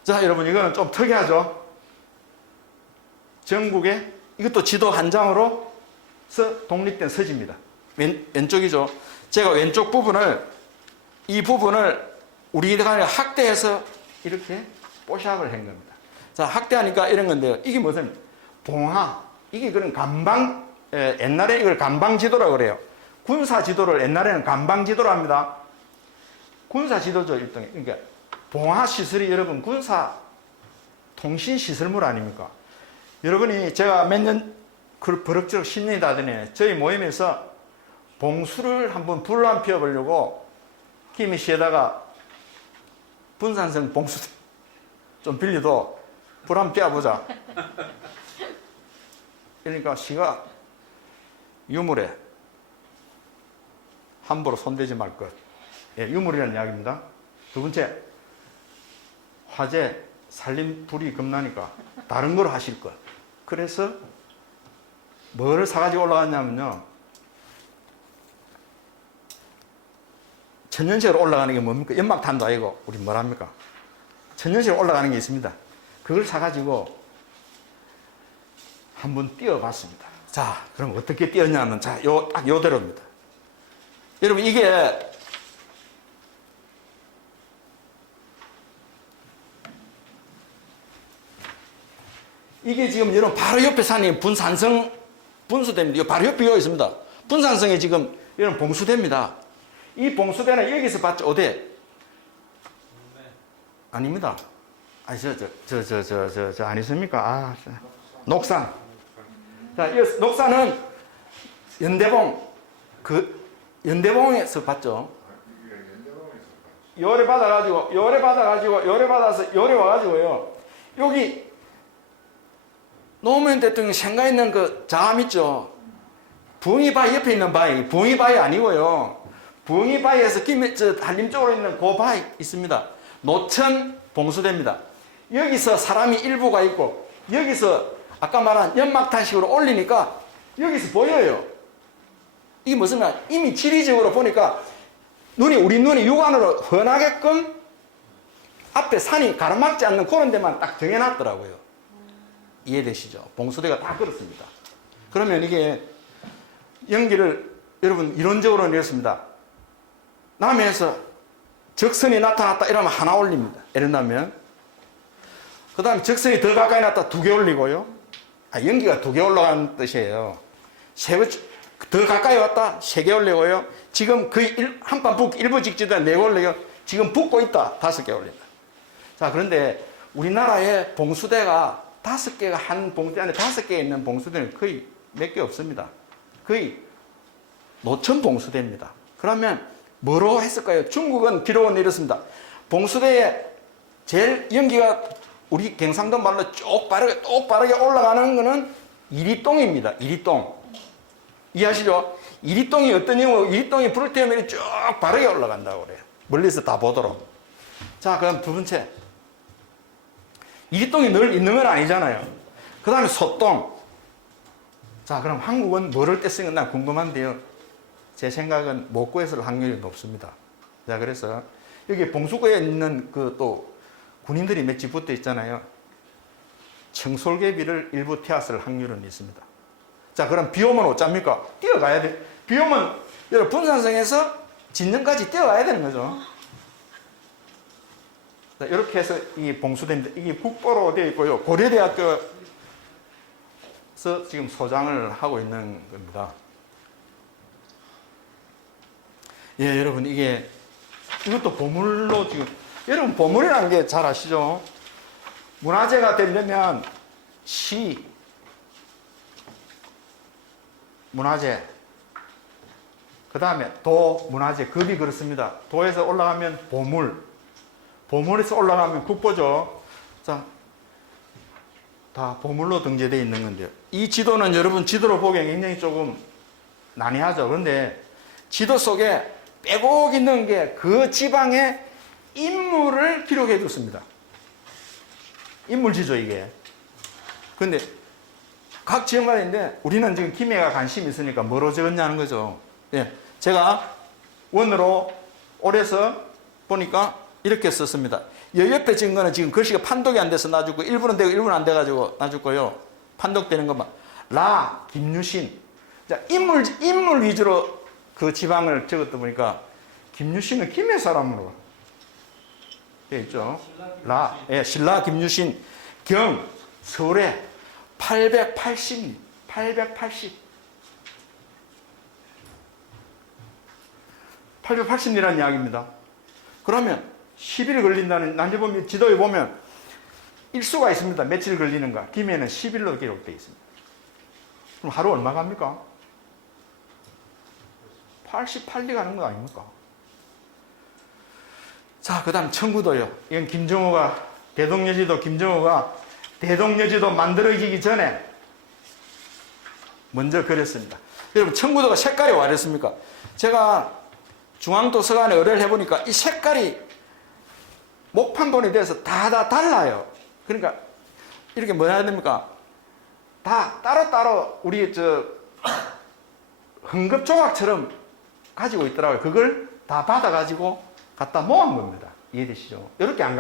자, 여러분 이거는 좀 특이하죠. 전국에 이것도 지도 한 장으로 독립된 서지입니다. 왼쪽이죠. 제가 왼쪽 부분을 이 부분을 우리가 학대해서 이렇게 뽀샵을 한 겁니다. 자, 학대하니까 이런 건데요. 이게 무슨 봉화, 이게 그런 간방, 옛날에 이걸 간방지도라고 그래요. 군사지도를 옛날에는 간방지도로 합니다. 군사지도죠, 일종의. 그러니까 봉화시설이 여러분 군사 통신시설물 아닙니까? 여러분이 제가 몇 년, 버럭저럭 10년이 다 되네. 저희 모임에서 봉수를 한번 불을 한 피워보려고 김해시에다가 분산성 봉수 좀 빌려도 불 한번 피워보자. 그러니까 시가 유물에 함부로 손대지 말 것. 예, 유물이라는 이야기입니다. 두 번째, 화재, 살림 불이 겁나니까 다른 걸 하실 것. 그래서 뭐를 사가지고 올라갔냐면요. 천년식으로 올라가는 게 뭡니까? 연막탄도 아니고 우리 뭐랍니까? 천년식으로 올라가는 게 있습니다. 그걸 사가지고 한번 띄워봤습니다. 자, 그럼 어떻게 띄웠냐면 자, 딱 요대로입니다. 여러분 이게 지금 여러분 바로 옆에 산이 분산성 분수대입니다. 이거 바로 옆에 있습니다. 분산성이 지금 여러분 봉수대입니다. 이 봉수대는 여기서 봤죠? 어디? 아닙니다. 아니 저 아니십니까? 아, 녹산. 자, 이 녹산은 연대봉 연대봉에서 봤죠? 요래 받아서 요래 와가지고요. 여기 노무현 대통령 생가 있는 그 자암 있죠? 부엉이바위 옆에 있는 바위, 부엉이바위 아니고요. 부엉이바위에서 한림 쪽으로 있는 그 바위 있습니다. 노천 봉수대입니다. 여기서 사람이 일부가 있고 여기서 아까 말한 연막탄식으로 올리니까 여기서 보여요. 이게 무슨 말? 이미 지리적으로 보니까 우리 눈이 육안으로 훤하게끔 앞에 산이 가로막지 않는 그런 데만 딱 정해놨더라고요. 이해되시죠? 봉수대가 다 그렇습니다. 그러면 이게 연기를 여러분 이론적으로는 이렇습니다. 남해에서 적선이 나타났다 이러면 하나 올립니다. 예를 들면 그 다음에 적선이 더 가까이 났다 2개 올리고요. 연기가 2개 올라가는 뜻이에요. 더 가까이 왔다 3개 올리고요. 지금 거의 한판 북 일부 직지도 4개 올리고 지금 붙고 있다 5개 올린다. 자, 그런데 우리나라의 봉수대가 5개가 한 봉수대 안에 5개 있는 봉수대는 거의 몇 개 없습니다. 거의 노천 봉수대입니다. 그러면 뭐로 했을까요? 중국은 기록은 이렇습니다. 봉수대에 제일 연기가 우리 경상도 말로 쭉 빠르게 올라가는 거는 이리똥입니다. 이리똥. 이해하시죠? 이리똥이 어떤 경우, 이리똥이 불을 태우면 쭉 빠르게 올라간다고 그래요. 멀리서 다 보도록. 자, 그럼 두 번째. 이리똥이 늘 있는 건 아니잖아요. 그 다음에 소똥. 자, 그럼 한국은 뭐를 뗐으면 난 궁금한데요. 제 생각은 못 구했을 확률이 높습니다. 자, 그래서 여기 봉수구에 있는 또 군인들이 몇 집 붙어 있잖아요. 청솔개비를 일부 태웠을 확률은 있습니다. 자, 그럼 비 오면 어쩝니까? 뛰어가야 돼. 비 오면 여러분 분산성에서 진정까지 뛰어가야 되는 거죠. 자, 이렇게 해서 이 봉수대입니다. 이게 북보로 되어 있고요. 고려대학교에서 지금 소장을 하고 있는 겁니다. 예, 여러분 이것도 보물로 지금 여러분 보물이라는 게 잘 아시죠? 문화재가 되려면 시, 문화재, 그 다음에 도, 문화재, 급이 그렇습니다. 도에서 올라가면 보물, 보물에서 올라가면 국보죠. 자, 다 보물로 등재되어 있는 건데요. 이 지도는 여러분 지도로 보기엔 굉장히 조금 난해하죠. 그런데 지도 속에 빼곡 있는 게 그 지방의 인물을 기록해 뒀습니다. 인물지죠, 이게. 근데 각 지역마다 있는데 우리는 지금 김해가 관심이 있으니까 뭐로 적었냐는 거죠. 예. 제가 원으로 올해서 보니까 이렇게 썼습니다. 여 옆에 찍은 거는 지금 글씨가 판독이 안 돼서 놔주고 일부는 되고 일부는 안 돼가지고 놔줄거요. 판독되는 것만. 라, 김유신. 자, 인물 위주로 그 지방을 적었다 보니까 김유신은 김해 사람으로 되어 있죠. 라, 예, 신라 김유신. 경, 서울에 880. 880리라는 이야기입니다. 그러면 10일 걸린다는, 난제 보면 지도에 보면 일수가 있습니다. 며칠 걸리는가. 김해는 10일로 기록되어 있습니다. 그럼 하루 얼마 갑니까? 88리 가는 거 아닙니까? 자, 그 다음 청구도요. 이건 김정호가, 대동여지도 김정호가 대동여지도 만들어지기 전에 먼저 그랬습니다. 여러분, 청구도가 색깔이 와 이랬습니까? 제가 중앙도서관에 의뢰를 해보니까 이 색깔이 목판본에 대해서 다 달라요. 그러니까 이렇게 뭐라 해야 됩니까? 다 따로따로 우리 흥급 조각처럼 가지고 있더라고요. 그걸 다 받아가지고 갖다 모은 겁니다. 이해되시죠? 이렇게 안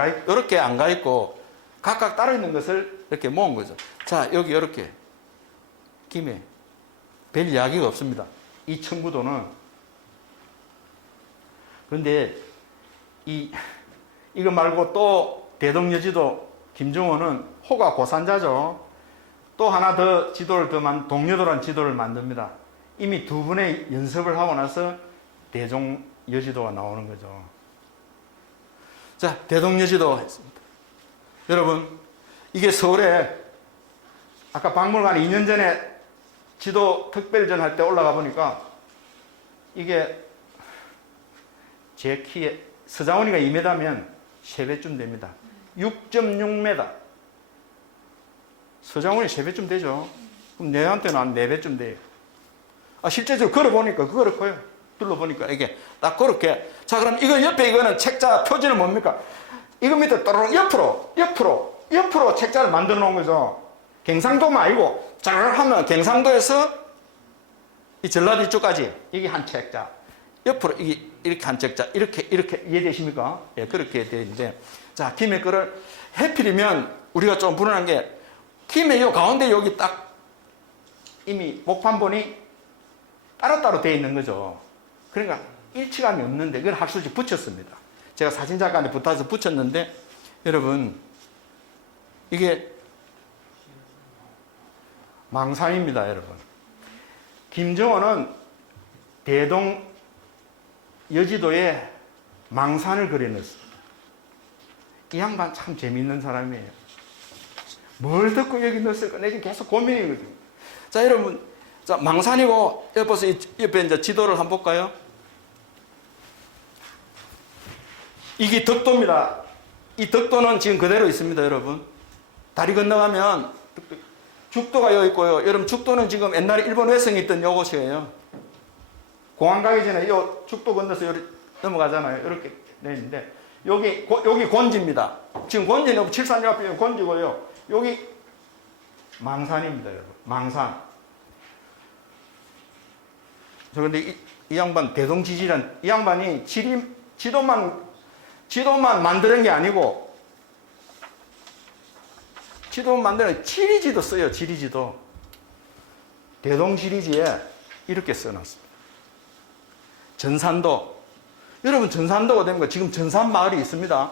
가 있고 각각 따로 있는 것을 이렇게 모은 거죠. 자, 여기 이렇게 김해 별 이야기가 없습니다. 이 청구도는. 그런데 이거 말고 또 대동여지도 김정호는 호가 고산자죠. 또 하나 더 지도를 동여도라는 지도를 만듭니다. 이미 두 분의 연습을 하고 나서 대동여지도가 나오는 거죠. 자, 대동여지도 했습니다. 여러분, 이게 서울에 아까 박물관에 2년 전에 지도 특별전 할 때 올라가 보니까 이게 제 키에 서장훈이가 2m면 3배쯤 됩니다. 6.6m. 서장훈이 3배쯤 되죠. 그럼 내한테는 한 4배쯤 돼요. 실제적으로 걸어보니까 그거를 커요. 둘러보니까 이게 딱 그렇게. 자, 그럼 이거 옆에 이거는 책자 표지는 뭡니까? 이거 밑에 또르륵 옆으로 책자를 만들어 놓은 거죠. 경상도만 아니고 짜르륵 하면 경상도에서 이 전라도 이쪽까지 이게 한 책자. 옆으로 이렇게 한 책자. 이렇게 이해되십니까? 예, 그렇게 되어 있는데. 자, 김해 거를 해필이면 우리가 좀 불안한 게 김해 요 가운데 여기 딱 이미 목판본이 따로따로 되어 있는 거죠. 그러니까 일치감이 없는데 그걸 학술지 붙였습니다. 제가 사진작가한테 붙어서 붙였는데 여러분 이게 망상입니다. 여러분. 김정호는 대동 여지도에 망산을 그려냈습니다. 이 양반 참 재밌는 사람이에요. 뭘 듣고 여기 넣었을까? 내가 지금 계속 고민이거든요. 자, 여러분. 자, 망산이고, 옆에 이제 지도를 한번 볼까요? 이게 덕도입니다. 이 덕도는 지금 그대로 있습니다, 여러분. 다리 건너가면 죽도가 여기 있고요. 여러분, 죽도는 지금 옛날에 일본 외성이 있던 요곳이에요. 공항 가기 전에 요 죽도 건너서 여기 넘어가잖아요. 이렇게 돼 있는데, 여기 곤지입니다. 지금 곤지는 칠산역 앞에 곤지고요. 여기 망산입니다, 여러분. 망산. 저 근데 이 양반 대동지지란 이 양반이 지도만 만드는 게 아니고 지도 만드는 지리지도 써요. 지리지도. 대동지리지에 이렇게 써놨습니다. 전산도. 여러분, 전산도가 됩니까? 지금 전산마을이 있습니다.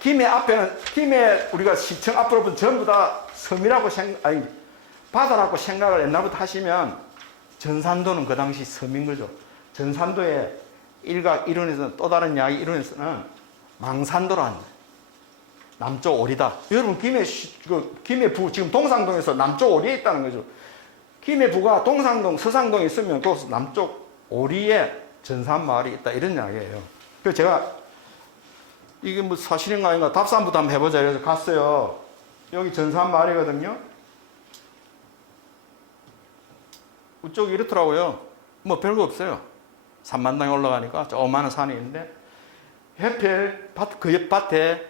김해 우리가 시청 앞으로 보면 전부 다 섬이라고 바다라고 생각을 옛날부터 하시면 전산도는 그 당시 섬인 거죠. 전산도의 일각 이론에서는 또 다른 이야기 이론에서는 망산도라는 남쪽 오리다. 여러분, 김해부 지금 동상동에서 남쪽 오리에 있다는 거죠. 김해부가 동상동, 서상동에 있으면 그 남쪽 오리에 전산마을이 있다 이런 이야기예요. 그래서 제가 이게 뭐 사실인가 아닌가 답산부터 한번 해보자 그래서 갔어요. 여기 전산마을이거든요. 그쪽이 이렇더라고요. 뭐 별거 없어요. 산만당에 올라가니까 조그마한 산이 있는데 하필 그 옆 밭에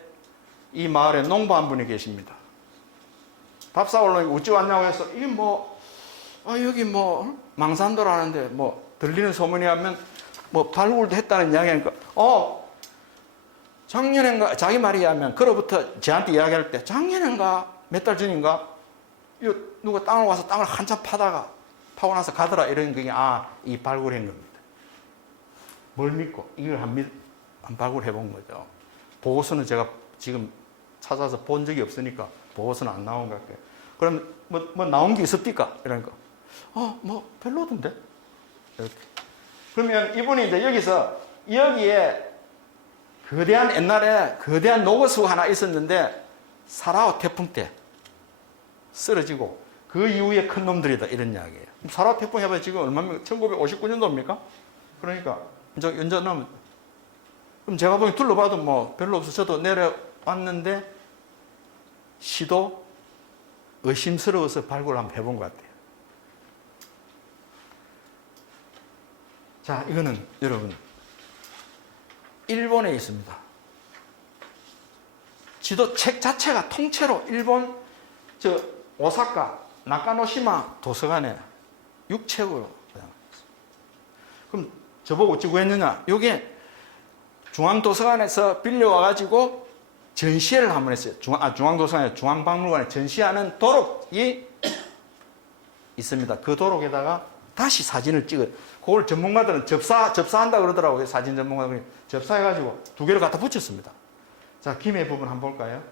이 마을에 농부 한 분이 계십니다. 답사 올라오니까 어찌 왔냐고 해서 이게 뭐 여기 뭐 망산도라는데 뭐 들리는 소문이 하면 뭐 발굴도 했다는 이야기하니까 작년인가 자기 말이 하면 그로부터 저한테 이야기할 때 작년인가 몇 달 전인가 누가 땅을 와서 땅을 한참 파고 나서 가더라 이런 게 이 발굴한 겁니다. 뭘 믿고 이걸 한 발굴해 본 거죠. 보고서는 제가 지금 찾아서 본 적이 없으니까 보고서는 안 나온 것 같아요. 그럼 뭐 나온 게 있었습니까? 이러니까 뭐 별로던데 이렇게. 그러면 이분이 이제 여기에 옛날에 거대한 노거수 하나 있었는데 사라오 태풍 때 쓰러지고 그 이후에 큰 놈들이다 이런 이야기예요. 사라오 태풍 해봐야 지금 얼마입니까? 1959년도입니까? 그러니까 이제 연전 나면 그럼 제가 보기 둘러봐도 뭐 별로 없어. 저도 내려왔는데 시도 의심스러워서 발굴을 한번 해본 것 같아요. 자, 이거는 여러분 일본에 있습니다. 지도 책 자체가 통째로 일본 오사카 나카노시마 도서관에 6책으로. 그럼 저보고 어찌 구했느냐? 이게 중앙도서관에서 빌려와가지고 전시회를 한번 했어요. 중앙도서관에 중앙박물관에 전시하는 도록이 있습니다. 그 도록에다가 다시 사진을 찍어요. 그걸 전문가들은 접사한다 그러더라고요. 사진 전문가들이 접사해가지고 2개를 갖다 붙였습니다. 자, 김해 부분 한번 볼까요?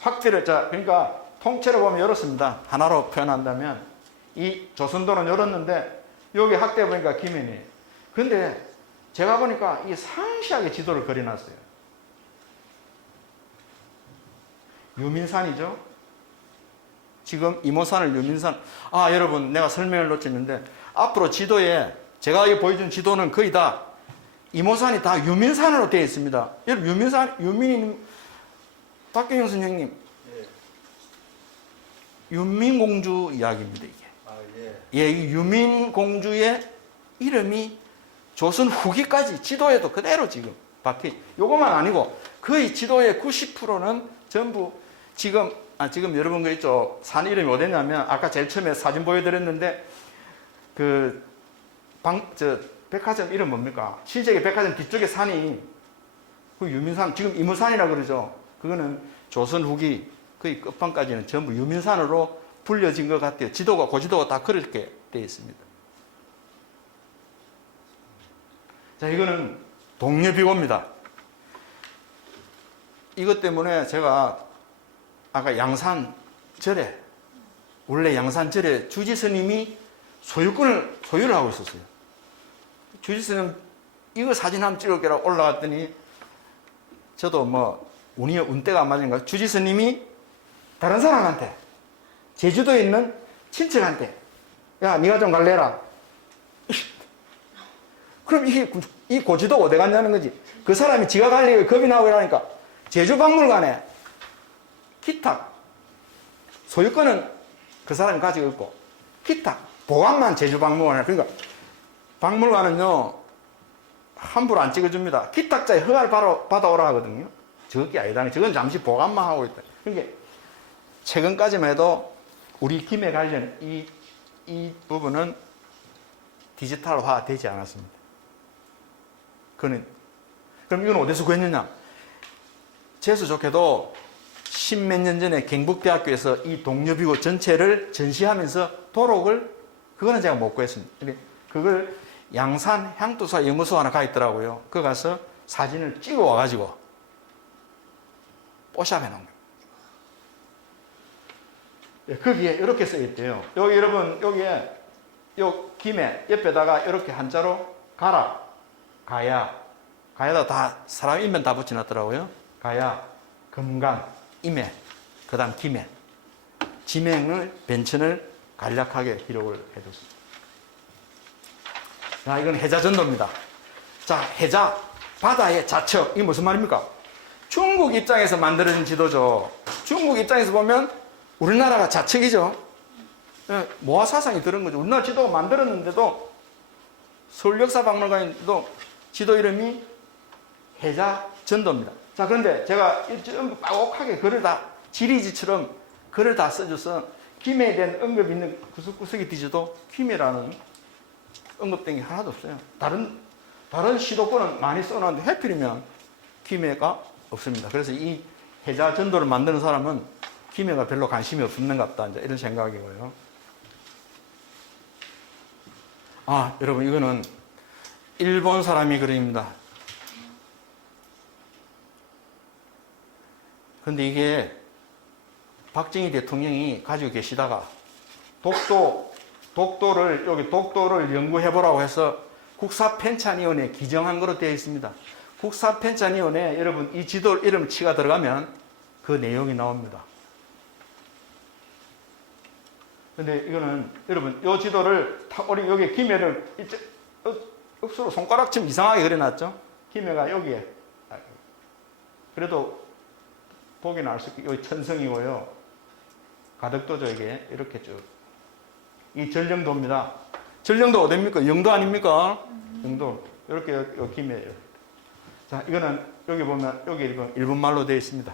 확대를, 그러니까 통째로 보면 이렇습니다. 하나로 표현한다면 이 조선도는 이렇는데 여기 확대 보니까 김해니. 근데 제가 보니까 이 상시하게 지도를 그려놨어요. 유민산이죠. 지금 이모산을 유민산. 여러분 내가 설명을 놓쳤는데 앞으로 지도에 제가 보여준 지도는 거의 다 이모산이 다 유민산으로 되어 있습니다. 여러분 유민이 박경영 선생님 윤민공주 이야기입니다 이게. 이 윤민공주의 이름이 조선 후기까지 지도에도 그대로 지금 박혀. 요것만 아니고 거의 지도의 90%는 전부 지금 여러분 그 있죠. 산 이름이 어디냐면 아까 제일 처음에 사진 보여드렸는데 백화점 이름 뭡니까? 신세계 백화점 뒤쪽에 산이 그 유민산, 지금 이모산이라 그러죠. 그거는 조선 후기 거의 끝판까지는 전부 유민산으로 불려진 것 같아요. 고지도가 다 그렇게 되어 있습니다. 자, 이거는 동료비고입니다. 이것 때문에 제가 아까 양산절에, 원래 양산절에 주지스님이 소유를 하고 있었어요. 주지스님 이거 사진 한번 찍을게라고 올라갔더니 저도 운때가 안 맞은가 주지스님이 다른 사람한테 제주도에 있는 친척한테 야 네가 좀 갈래라. 그럼 이 고지도가 어디 갔냐는 거지. 그 사람이 지가 갈리고 겁이 나고 이러니까 제주박물관에 기탁 소유권은 그 사람이 가지고 있고 기탁 보관만 제주박물관에. 그러니까 박물관은요 함부로 안 찍어줍니다. 기탁자의 허가를 바로 받아오라 하거든요. 저게 아니다. 저건 잠시 보관만 하고 있다. 그러니까 최근까지만 해도 우리 김해 관련 이 부분은 디지털화 되지 않았습니다. 그럼 이건 어디서 구했느냐? 재수 좋게도 10몇 년 전에 경북대학교에서 이 동료비고 전체를 전시하면서 그거는 제가 못 구했습니다. 그걸 양산 향토사 연구소 하나 가 있더라고요. 거기 가서 사진을 찍어 와가지고 뽀샵 해놓은 거예요. 거기에 이렇게 써 있대요. 여기 여러분, 여기에 김에 옆에다가 이렇게 한자로 가야다 다 사람 인면 다 붙여놨더라고요. 가야, 금강, 임해, 그 다음 김해. 지명을, 변천을 간략하게 기록을 해뒀습니다. 자, 이건 해자전도입니다. 자, 해자, 바다의 자척. 이게 무슨 말입니까? 중국 입장에서 만들어진 지도죠. 중국 입장에서 보면 우리나라가 자척이죠. 모아 사상이 그런 거죠. 우리나라 지도가 만들었는데도 서울역사박물관에도 지도 이름이 해자전도입니다. 자, 그런데 제가 전부 빠곡하게 글을 다 지리지처럼 글을 다 써줘서 김해에 대한 언급이 있는 구석구석에 뒤져도 김해라는 언급된 게 하나도 없어요. 다른 시도권은 많이 써놨는데 하필이면 김해가 없습니다. 그래서 이 해자 전도를 만드는 사람은 김해가 별로 관심이 없는가 보다, 이제 이런 생각이고요. 아, 여러분, 이거는 일본 사람이 그림입니다. 근데 이게 박정희 대통령이 가지고 계시다가 독도를 연구해보라고 해서 국사편찬위원회에 기정한 거로 되어 있습니다. 국사편찬위원회에 여러분 이 지도 이름 치가 들어가면 그 내용이 나옵니다. 근데 이거는 여러분 이 지도를 우리 여기 김해를 읍수로 손가락처럼 이상하게 그려놨죠. 김해가 여기에. 그래도 보기는 알 수 있게 여기 천성이고요. 가덕도죠. 이게 이렇게 쭉. 이 전령도입니다. 전령도 어디입니까? 영도 아닙니까? 영도. 이렇게 여기 김해예요. 자, 이거는 여기 보면 여기 일본말로 되어 있습니다.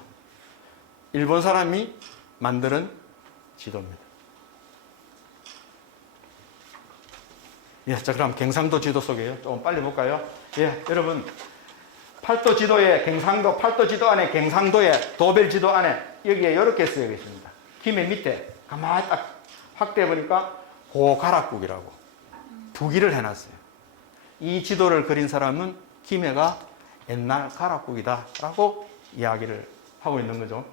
일본 사람이 만드는 지도입니다. 예, 자, 그럼 경상도 지도 속에요. 조금 빨리 볼까요? 예, 여러분. 팔도 지도에 경상도, 팔도 지도 안에 경상도에 도별 지도 안에 여기에 이렇게 쓰여 있습니다. 김해 밑에 가만히 딱 확대해 보니까 고가락국이라고 부기를 해놨어요. 이 지도를 그린 사람은 김해가 옛날 가락국이다 라고 이야기를 하고 있는 거죠.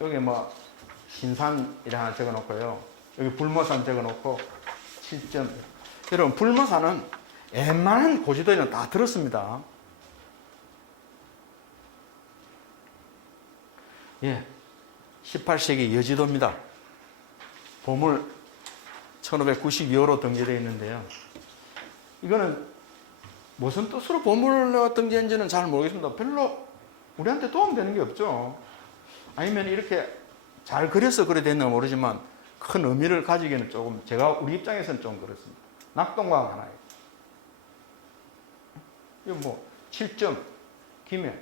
여기 뭐 신산이라 하나 적어 놓고요. 여기 불모산 적어 놓고 7점. 여러분 불모산은 웬만한 고지도에는 다 들었습니다. 예, 18세기 여지도입니다. 보물 1592호로 등재되어 있는데요. 이거는 무슨 뜻으로 보물로 등재했는지는 잘 모르겠습니다. 별로 우리한테 도움되는 게 없죠. 아니면 이렇게 잘 그려서 그래 됐는지 모르지만 큰 의미를 가지기에는 조금 제가 우리 입장에서는 좀 그렇습니다. 낙동강 하나에 이거 뭐 7점 김해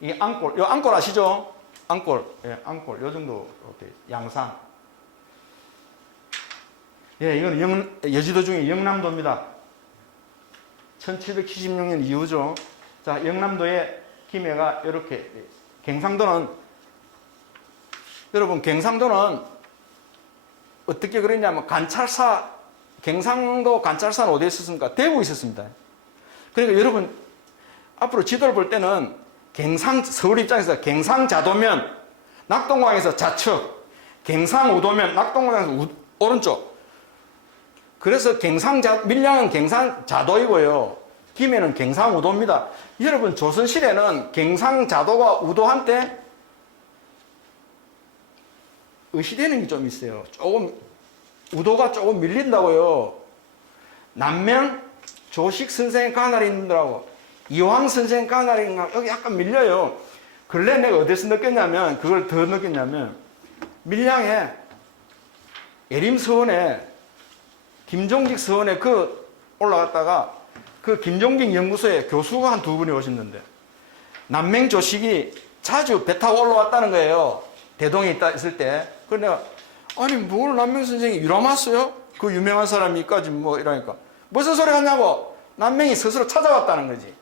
이 안골, 요 안골 아시죠? 안골, 예, 안골 요 정도 양산. 예, 이건 여지도 중에 영남도입니다. 1776년 이후죠. 자, 영남도에 김해가 이렇게 경상도는 여러분 경상도는 어떻게 그랬냐면 관찰사 경상도 관찰사는 어디에 있었습니까? 대구에 있었습니다. 그러니까 여러분 앞으로 지도를 볼 때는 서울 입장에서 경상자도면 낙동강에서 좌측, 경상우도면 낙동강에서 오른쪽. 그래서 밀양은 경상자도이고요. 김해는 경상우도입니다. 여러분 조선시대는 경상자도가 우도 한때 의시되는 게 좀 있어요. 우도가 조금 밀린다고요. 남명 조식 선생 가나리 있는다고 이황 선생 가나리 여기 약간 밀려요. 근래 내가 어디서 느꼈냐면 그걸 더 느꼈냐면 밀양에 예림서원에 김종직 서원에 올라갔다가 그 김종직 연구소에 교수가 한 2분이 오셨는데 남명 조식이 자주 배 타고 올라왔다는 거예요. 대동에 있을 때. 그래서 내가 아니 뭘 남명 선생이 유람왔어요? 그 유명한 사람이까지 뭐 이러니까 무슨 소리 하냐고 남명이 스스로 찾아왔다는 거지.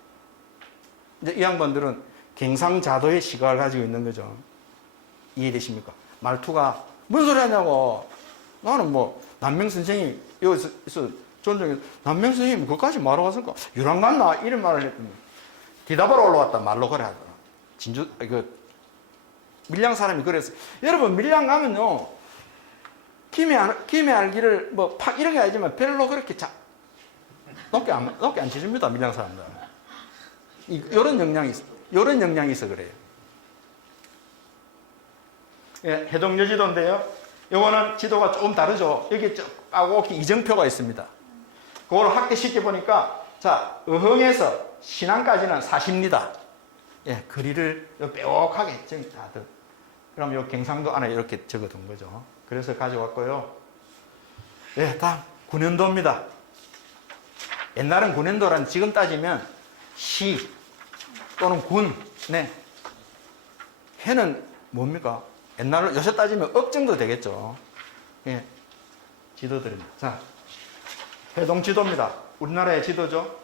이제 이 양반들은 경상자도의 시각을 가지고 있는 거죠. 이해되십니까? 말투가 무슨 소리 하냐고. 나는 뭐 남명 선생이 여기서 존중해서 남명 선생님 그것까지 말하고 왔을까? 유람 갔나? 이런 말을 했더니 대답하러 올라왔다 말로 그래 하더라. 밀양 사람이 그랬어. 여러분 밀양 가면요 김해 알기를 뭐 팍 이런 게 아니지만 별로 그렇게 높게 안 쳐줍니다. 밀양 사람들. 이런 영향이 있어 그래요. 예, 해동여지도인데요. 요거는 지도가 조금 다르죠. 여기 빠곡히 이정표가 있습니다. 그걸 확대시켜 보니까 자 어흥에서 신안까지는 40리다. 예, 거리를 빼곡하게 다들. 그럼 요 경상도 안에 이렇게 적어둔 거죠. 그래서 가져왔고요. 예, 다음 군현도입니다. 옛날은 군현도란 지금 따지면 시 또는 군. 네. 해는 뭡니까? 옛날로 요새 따지면 억 정도 되겠죠. 예, 지도들입니다. 자, 해동 지도입니다. 우리나라의 지도죠.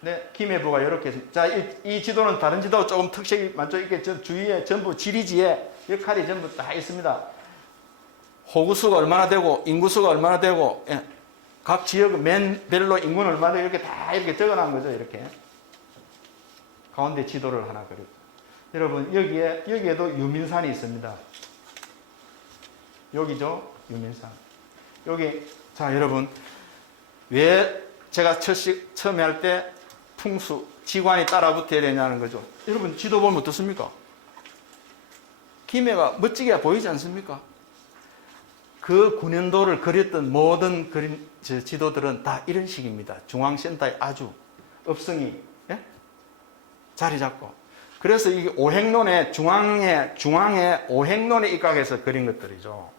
네, 김해부가 이렇게. 자, 이 지도는 다른 지도와 조금 특색이 많죠. 이게 주위에 전부 지리지에 역할이 전부 다 있습니다. 호구수가 얼마나 되고, 인구수가 얼마나 되고, 예, 각 지역 맨별로 인구는 얼마나 되고, 이렇게 다 이렇게 적어 놓은 거죠. 이렇게. 가운데 지도를 하나 그리고. 여러분, 여기에도 유민산이 있습니다. 여기죠. 유민산. 여기, 자, 여러분. 왜 제가 처음에 할 때 풍수, 지관이 따라 붙어야 되냐는 거죠. 여러분, 지도 보면 어떻습니까? 김해가 멋지게 보이지 않습니까? 그 군현도를 그렸던 모든 지도들은 다 이런 식입니다. 중앙센터에 아주 업성이, 예? 자리 잡고. 그래서 이게 오행론의 중앙에 오행론에 입각해서 그린 것들이죠.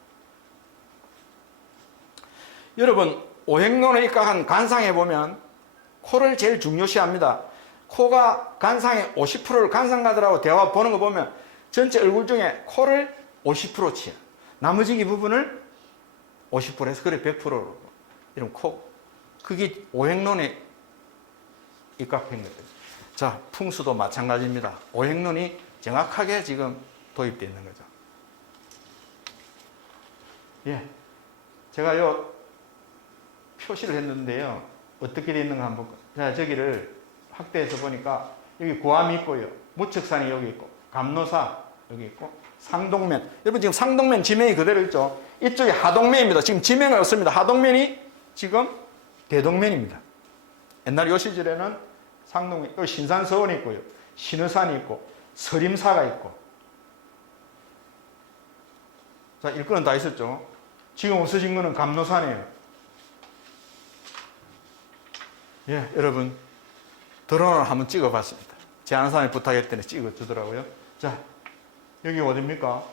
여러분, 오행론에 입각한 관상에 보면 코를 제일 중요시합니다. 코가 관상의 50%를 관상가들하고 대화 보는 거 보면 전체 얼굴 중에 코를 50% 치요. 나머지 부분을 50%에서 그래 100%로. 이런 코. 그게 오행론에 입각한 거죠. 자, 풍수도 마찬가지입니다. 오행론이 정확하게 지금 도입되어 있는 거죠. 예. 제가 요 표시를 했는데요. 어떻게 되어 있는가 한번 볼까요? 자, 저기를 확대해서 보니까 여기 구암이 있고요. 무척산이 여기 있고, 감노사 여기 있고, 상동면. 여러분 지금 상동면 지명이 그대로 있죠? 이쪽이 하동면입니다. 지금 지명이 없습니다. 하동면이 지금 대동면입니다. 옛날 요 시절에는 상동면, 여기 신산서원이 있고요. 신의산이 있고, 서림사가 있고. 자, 일거는 다 있었죠? 지금 없어진 거는 감노산이에요. 예, 여러분, 드론을 한번 찍어봤습니다. 제 아는 사람이 부탁했더니 찍어주더라고요. 자, 여기 어딥니까?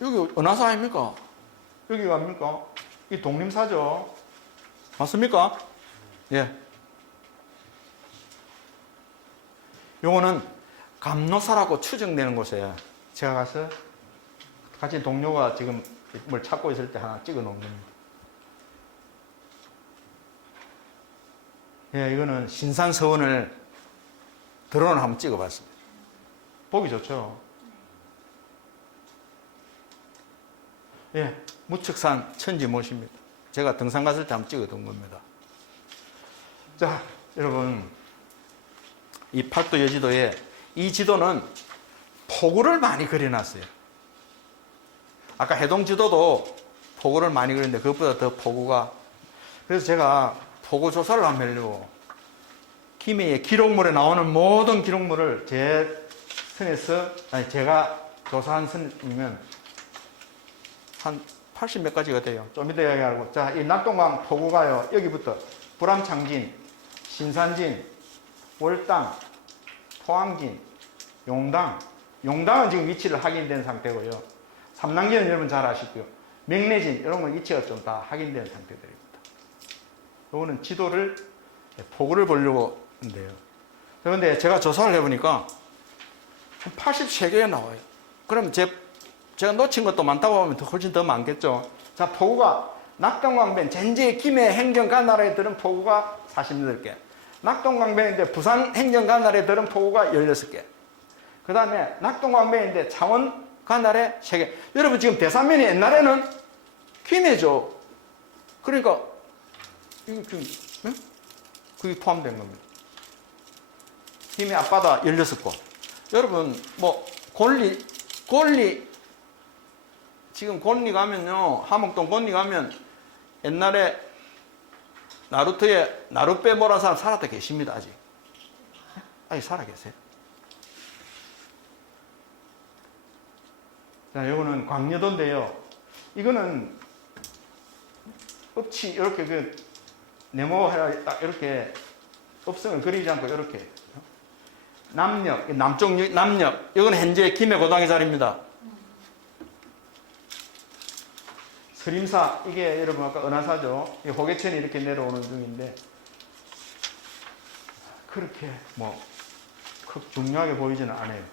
여기 은하사입니까? 여기가 뭡니까? 이 독림사죠. 맞습니까? 예. 요거는 감노사라고 추정되는 곳이에요. 제가 가서 같이 동료가 지금 뭘 찾고 있을 때 하나 찍어 놓은 겁니다. 예, 이거는 신산서원을 드론을 한번 찍어봤습니다. 보기 좋죠? 예, 무척산 천지못입니다. 제가 등산 갔을 때 한번 찍어둔 겁니다. 자, 여러분, 이 팔도 여지도에 이 지도는 포구를 많이 그려놨어요. 아까 해동 지도도 포구를 많이 그렸는데 그것보다 더 포구가. 그래서 제가 포구 조사를 한번 하려고 김해의 기록물에 나오는 모든 기록물을 제 선에서, 제가 조사한 선이면 한 80 몇 가지가 돼요. 좀 이따 이야기하고. 자, 이 낙동강 포구가요, 여기부터 불암창진, 신산진, 월당, 토항진, 용당. 용당은 지금 위치를 확인된 상태고요. 삼남기는 여러분 잘 아시고요. 명내진, 이런 건 위치가 좀 다 확인된 상태들입니다. 이거는 지도를, 포구를 보려고 한대요. 그런데 제가 조사를 해보니까 한 83개에 나와요. 그럼 제가 놓친 것도 많다고 하면 훨씬 더 많겠죠. 자, 포구가 낙동강변, 전제 김해 행정가 나라에 들은 포구가 48개. 낙동강변인데 부산 행정가 나라에 들은 포구가 16개. 그 다음에 낙동강변인데 창원 가나라에 3개. 여러분 지금 대산면이 옛날에는 김해죠. 그러니까 이거 지금, 네? 그게 포함된 겁니다. 김해 앞바다 16곳. 여러분, 뭐, 곤리, 지금 곤리 가면요, 하목동 곤리 가면 옛날에 나루터에 나룻배 몰아서 사람 살았다 계십니다, 아직. 아직 살아 계세요. 자, 요거는 광여도인데요. 이거는 업치, 이렇게 네모해라, 딱 이렇게 업성을 그리지 않고 이렇게. 남역, 남쪽 남역. 이건 현재 김해고당의 자리입니다. 서림사, 이게 여러분 아까 은하사죠. 호계천이 이렇게 내려오는 중인데 그렇게 뭐 중요하게 보이지는 않아요.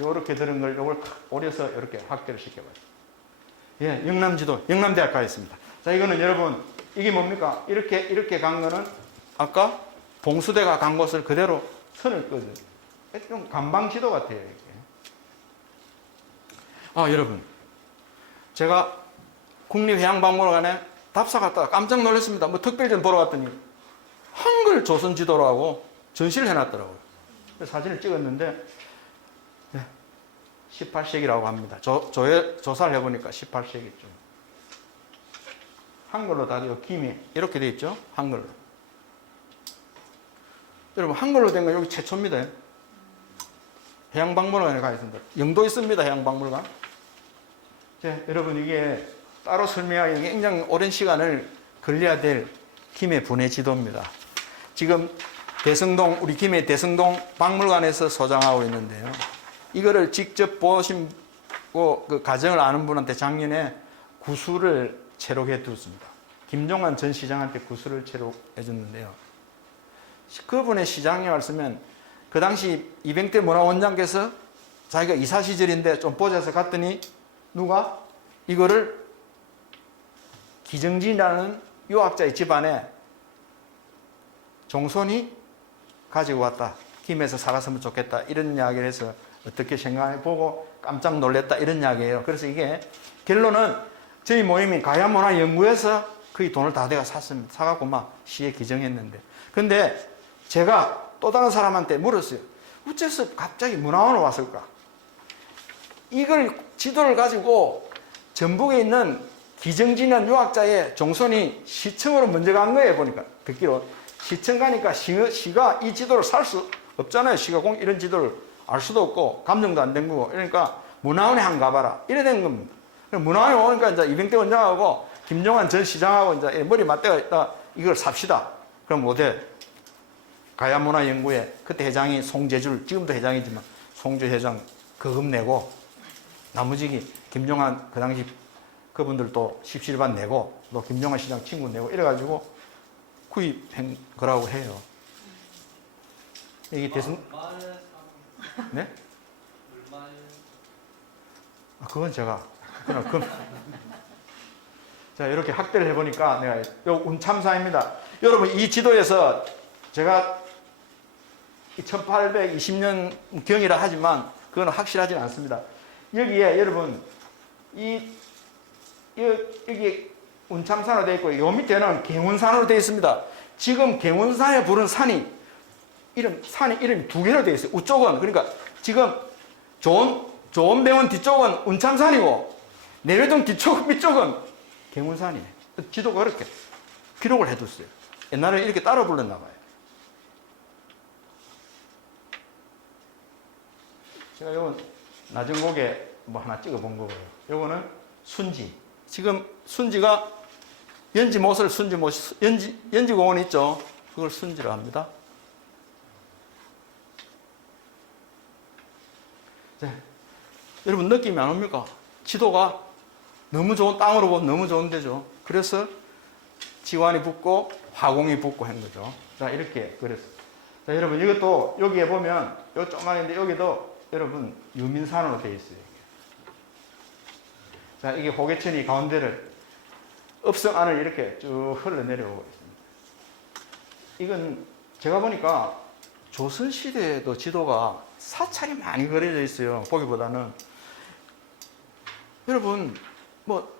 요렇게 들은 걸 요걸 오려서 이렇게 확대를 시켜봐요. 예, 영남지도, 영남대학 가 있습니다. 자, 이거는 여러분, 이게 뭡니까? 이렇게 간 거는 아까 봉수대가 간 곳을 그대로 선을 끄죠. 좀 관방지도 같아요, 이게. 아, 여러분. 제가 국립해양박물관에 답사 갔다가 깜짝 놀랐습니다. 뭐 특별전 보러 갔더니 한글 조선 지도로 하고 전시를 해놨더라고요. 사진을 찍었는데 18세기라고 합니다. 조사를 해보니까 18세기쯤. 한글로 다 되어 김이 이렇게 돼 있죠? 한글로. 여러분, 한글로 된 건 여기 최초입니다. 해양박물관에 가 있습니다. 영도 있습니다, 해양박물관. 자, 여러분, 이게 따로 설명하기 굉장히 오랜 시간을 걸려야 될 김해 분해 지도입니다. 지금 대성동, 우리 김해 대성동 박물관에서 소장하고 있는데요. 이거를 직접 보시고 그 과정을 아는 분한테 작년에 구술을 체록해 두었습니다. 김종환 전 시장한테 구술을 체록해 줬는데요. 그분의 시장에 왔으면 그 당시 이병태 문화원장께서 자기가 이사 시절인데 좀 보자서 갔더니 누가 이거를 기정진이라는 유학자의 집안에 종손이 가지고 왔다. 김에서 살았으면 좋겠다. 이런 이야기를 해서 어떻게 생각해보고 깜짝 놀랐다. 이런 이야기예요. 그래서 이게 결론은 저희 모임이 가야문화연구에서 거의 돈을 다 대가 샀습니다. 사갖고 막 시에 기증했는데. 근데 제가 또 다른 사람한테 물었어요. 어째서 갑자기 문화원을 왔을까? 이걸 지도를 가지고 전북에 있는 기정진이라는 유학자의 종손이 시청으로 먼저 간 거예요. 보니까 듣기로 시청 가니까 시가 이 지도를 살 수 없잖아요. 시가 이런 지도를 알 수도 없고 감정도 안 된 거고. 그러니까 문화원에 한 가봐라. 이래 된 겁니다. 문화원에 오니까 이제 이병태 원장하고 김종환 전 시장하고 이제 머리 맞대가 있다. 이걸 삽시다. 그럼 못해. 가야문화연구회 그때 회장이 송재줄, 지금도 회장이지만 송재 회장 거금 내고 나머지 김종환 그 당시 그분들도 십시일반 내고 또 김종환 시장 친구 내고 이래가지고 구입한 거라고 해요. 이게 대승 네? 아, 그건 제가 자, 이렇게 학대를 해보니까 내가 요 운참사입니다. 여러분, 이 지도에서 제가 1820년 경이라 하지만 그건 확실하진 않습니다. 여기에 여러분 여기 운참산으로 되어 있고 요 밑에는 갱운산으로 되어 있습니다. 지금 갱운산에 부른 산이 이름이 두 개로 되어 있어요. 우쪽은 그러니까 지금 조원병원 뒤쪽은 운참산이고 내외동 밑쪽은 갱운산이에요. 지도가 그렇게 기록을 해뒀어요. 옛날에 이렇게 따라 불렀나 봐요. 제가 요건 나중곡에 뭐 하나 찍어본 거고요. 요거는 순지. 지금 순지가 연지못을 연지공원 있죠. 그걸 순지로 합니다. 네. 여러분 느낌이 안 옵니까? 지도가 너무 좋은 땅으로 보면 너무 좋은 데죠. 그래서 지환이 붙고 화공이 붙고 한 거죠. 자, 이렇게 그랬어요. 자, 여러분 이것도 여기에 보면 요 조그만한데 여기도 여러분 유민산으로 되어 있어요. 자, 이게 호계천이 가운데를 읍성 안을 이렇게 쭉 흘러내려오고 있습니다. 이건 제가 보니까 조선시대에도 지도가 사찰이 많이 그려져 있어요. 보기보다는. 여러분, 뭐,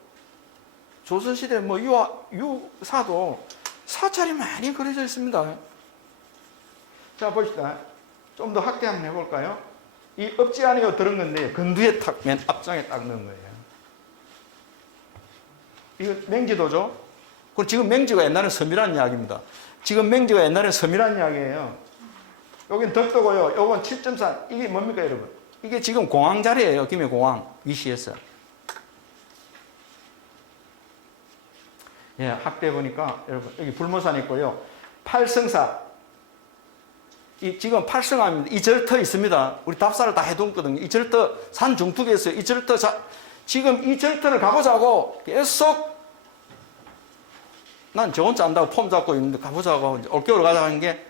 조선시대 뭐 유사도 사찰이 많이 그려져 있습니다. 자, 봅시다. 좀 더 확대 한번 해볼까요? 이 엎지 안에 들은 건데, 건두에 탁, 맨 앞장에 딱 넣은 거예요. 이거 맹지도죠? 그럼 지금 맹지가 옛날에 섬이라는 이야기입니다. 지금 맹지가 옛날에 섬이라는 이야기예요. 여긴 덕도고요. 요건 7.4. 이게 뭡니까, 여러분? 이게 지금 공항 자리예요. 김해공항 위시에서. 예, 학대 보니까 여러분 여기 불모산 있고요. 팔성사. 이 지금 팔성암입니다. 이 절터 있습니다. 우리 답사를 다 해뒀거든요. 이 절터 산 중턱에 있어요. 이 절터 지금 이 절터를 가보자고 계속 난 저 혼자 안다고 폼 잡고 있는데 가보자고 올겨울 가자 하는 게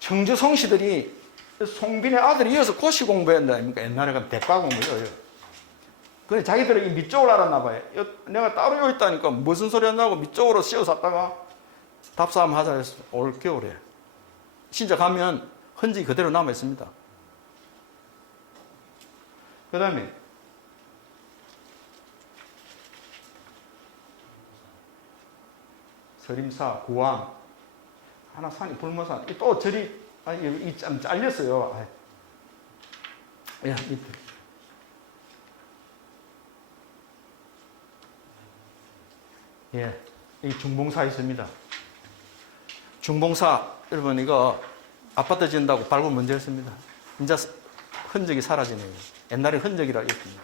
청주 성씨들이 송빈의 아들이 이어서 고시 공부했다 아닙니까? 옛날에 그 대과 공부요. 근데 자기들은 이 밑쪽을 알았나 봐요. 내가 따로 여기 있다니까 무슨 소리 한다고 밑쪽으로 씌워놨다가 답사함 하자 해서 올 겨울에. 진짜 가면 흔적이 그대로 남아 있습니다. 그 다음에 서림사, 구왕, 하나 산이 불모산, 또 절이 좀 잘렸어요. 야, 밑에. 예, 이 중봉사 있습니다. 중봉사, 여러분 이거 아파트 지은다고 발굴 먼저 했습니다. 이제 흔적이 사라지네요. 옛날에 흔적이라 했습니다.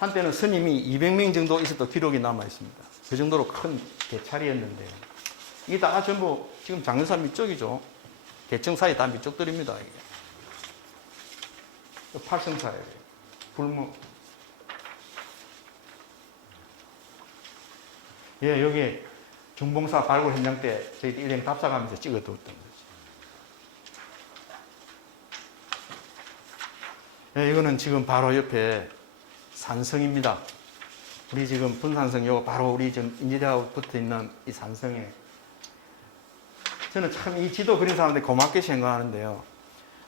한때는 스님이 200명 정도 있어도 기록이 남아 있습니다. 그 정도로 큰 개찰이었는데요. 이게 다 전부 지금 장례사 밑쪽이죠. 개청 사이 다 밑쪽들입니다. 이게. 팔성사예요. 불무. 예, 여기 중봉사 발굴 현장 때 저희들 일행 답사가면서 찍어두었던 거죠. 예, 이거는 지금 바로 옆에 산성입니다. 우리 지금 분산성 요 바로 우리 지금 인지대하고 붙어 있는 이 산성에 저는 참 이 지도 그린 사람들이 고맙게 생각하는데요.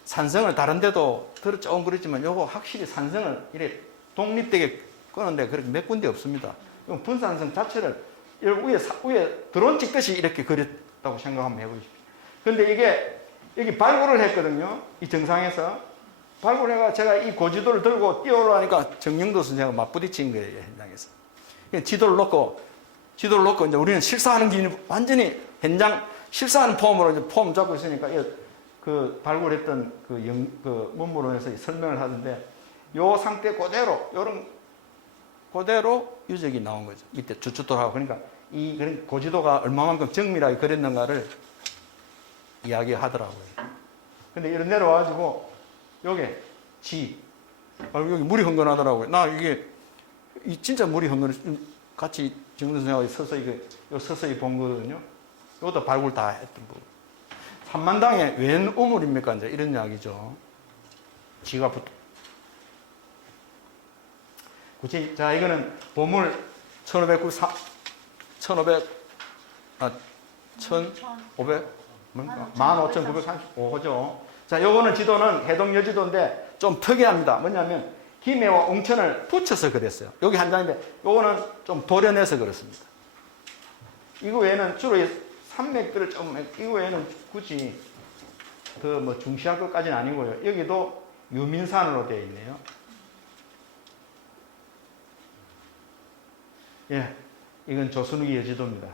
산성을 다른 데도 들어 조금 그랬지만 요거 확실히 산성을 이래 독립되게 끄는데 그렇게 몇 군데 없습니다. 분산성 자체를 위에 드론 찍듯이 이렇게 그렸다고 생각 한번 해보십시오. 근데 이게 여기 발굴을 했거든요. 이 정상에서. 발굴해가 제가 이 고지도를 들고 뛰어올라가니까 정영도 선생하고 맞부딪힌 거예요, 현장에서. 지도를 놓고 이제 우리는 실사하는 길 완전히 현장 실사하는 폼으로 이제 폼 잡고 있으니까 그 발굴했던 그 문물원에서 설명을 하는데 요 상태 그대로 그대로 유적이 나온 거죠. 밑에 주춧돌하고 그러니까 이 고지도가 얼마만큼 정밀하게 그렸는가를 이야기하더라고요. 근데 이런 내려와가지고 요게 여기 물이 흥건하더라고요. 나 이게 진짜 물이 같이 정선생하고 서서히 본 거거든요. 이것도 발굴 다 했던 부분. 삼만당에 웬 우물입니까? 이제 이런 이야기죠. 지가 붙어. 굳이, 자, 이거는 보물 1535죠. 자, 요거는 지도는 해동 여지도인데 좀 특이합니다. 뭐냐면 김해와 웅천을 붙여서 그렸어요. 여기 한 장인데 요거는 좀 도려내서 그렸습니다. 이거 외에는 주로 산맥들을 이거 외에는 굳이 뭐 중시할 것까지는 아니고요. 여기도 유민산으로 되어 있네요. 예, 이건 조순욱이 여지도입니다.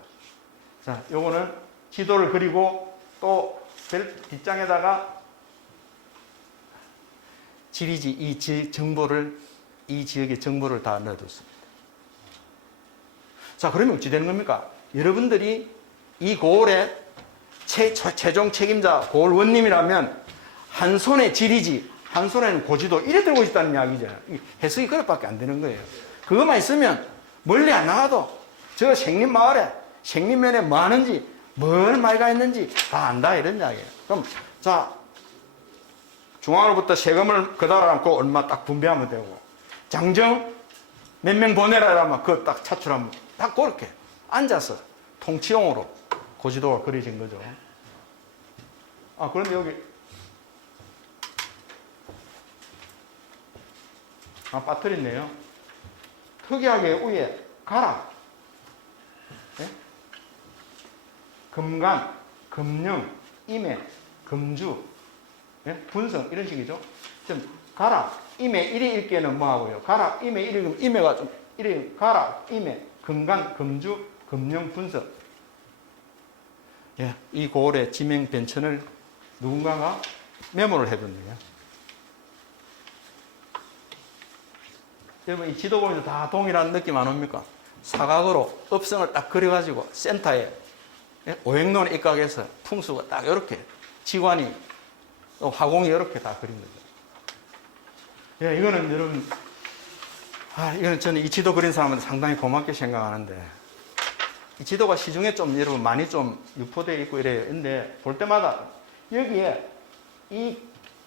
자, 요거는 지도를 그리고 또 뒷장에다가 지리지 이 지역의 정보를 다 넣어뒀습니다. 자, 그러면 어찌 되는 겁니까? 여러분들이 이 고을의 최종 책임자 고을 원님이라면 한 손에 지리지, 한 손에는 고지도 이래 들고 있다는 이야기잖아요. 해석이 그것밖에 안 되는 거예요. 그것만 있으면 멀리 안 나가도 저 생림마을에 생림면에 뭐 하는지 뭘 말가 있는지 다 안다 이런 이야기예요. 그럼 자, 중앙으로부터 세금을 그다라 않고 얼마 딱 분배하면 되고 장정 몇 명 보내라 이러면 그거 딱 차출하면 딱 그렇게 앉아서 통치용으로 고지도가 그려진 거죠. 아, 그런데 여기 빠뜨려 있네요. 특이하게 위에 가락, 네? 금간, 금령, 임해, 금주, 네? 분성 이런 식이죠. 지금 가락, 임해 이리 읽기에는 뭐하고요? 가락, 임해 이리 읽으면 임해가 좀 이리 가락, 임해, 금간, 금주, 금령, 분성. 예, 이 고을의 지명 변천을 누군가가 메모를 해뒀네요. 여러분 이 지도 보면서 다 동일한 느낌 안 옵니까? 사각으로 업성을 딱 그려가지고 센터에 오행론 입각해서 풍수가 딱 이렇게 지관이 또 화공이 이렇게 다 그린 거죠. 예, 이거는 여러분 이거는 저는 이 지도 그린 사람은 상당히 고맙게 생각하는데 이 지도가 시중에 좀 여러분 많이 좀 유포되어 있고 이래요. 근데 볼 때마다 여기에 이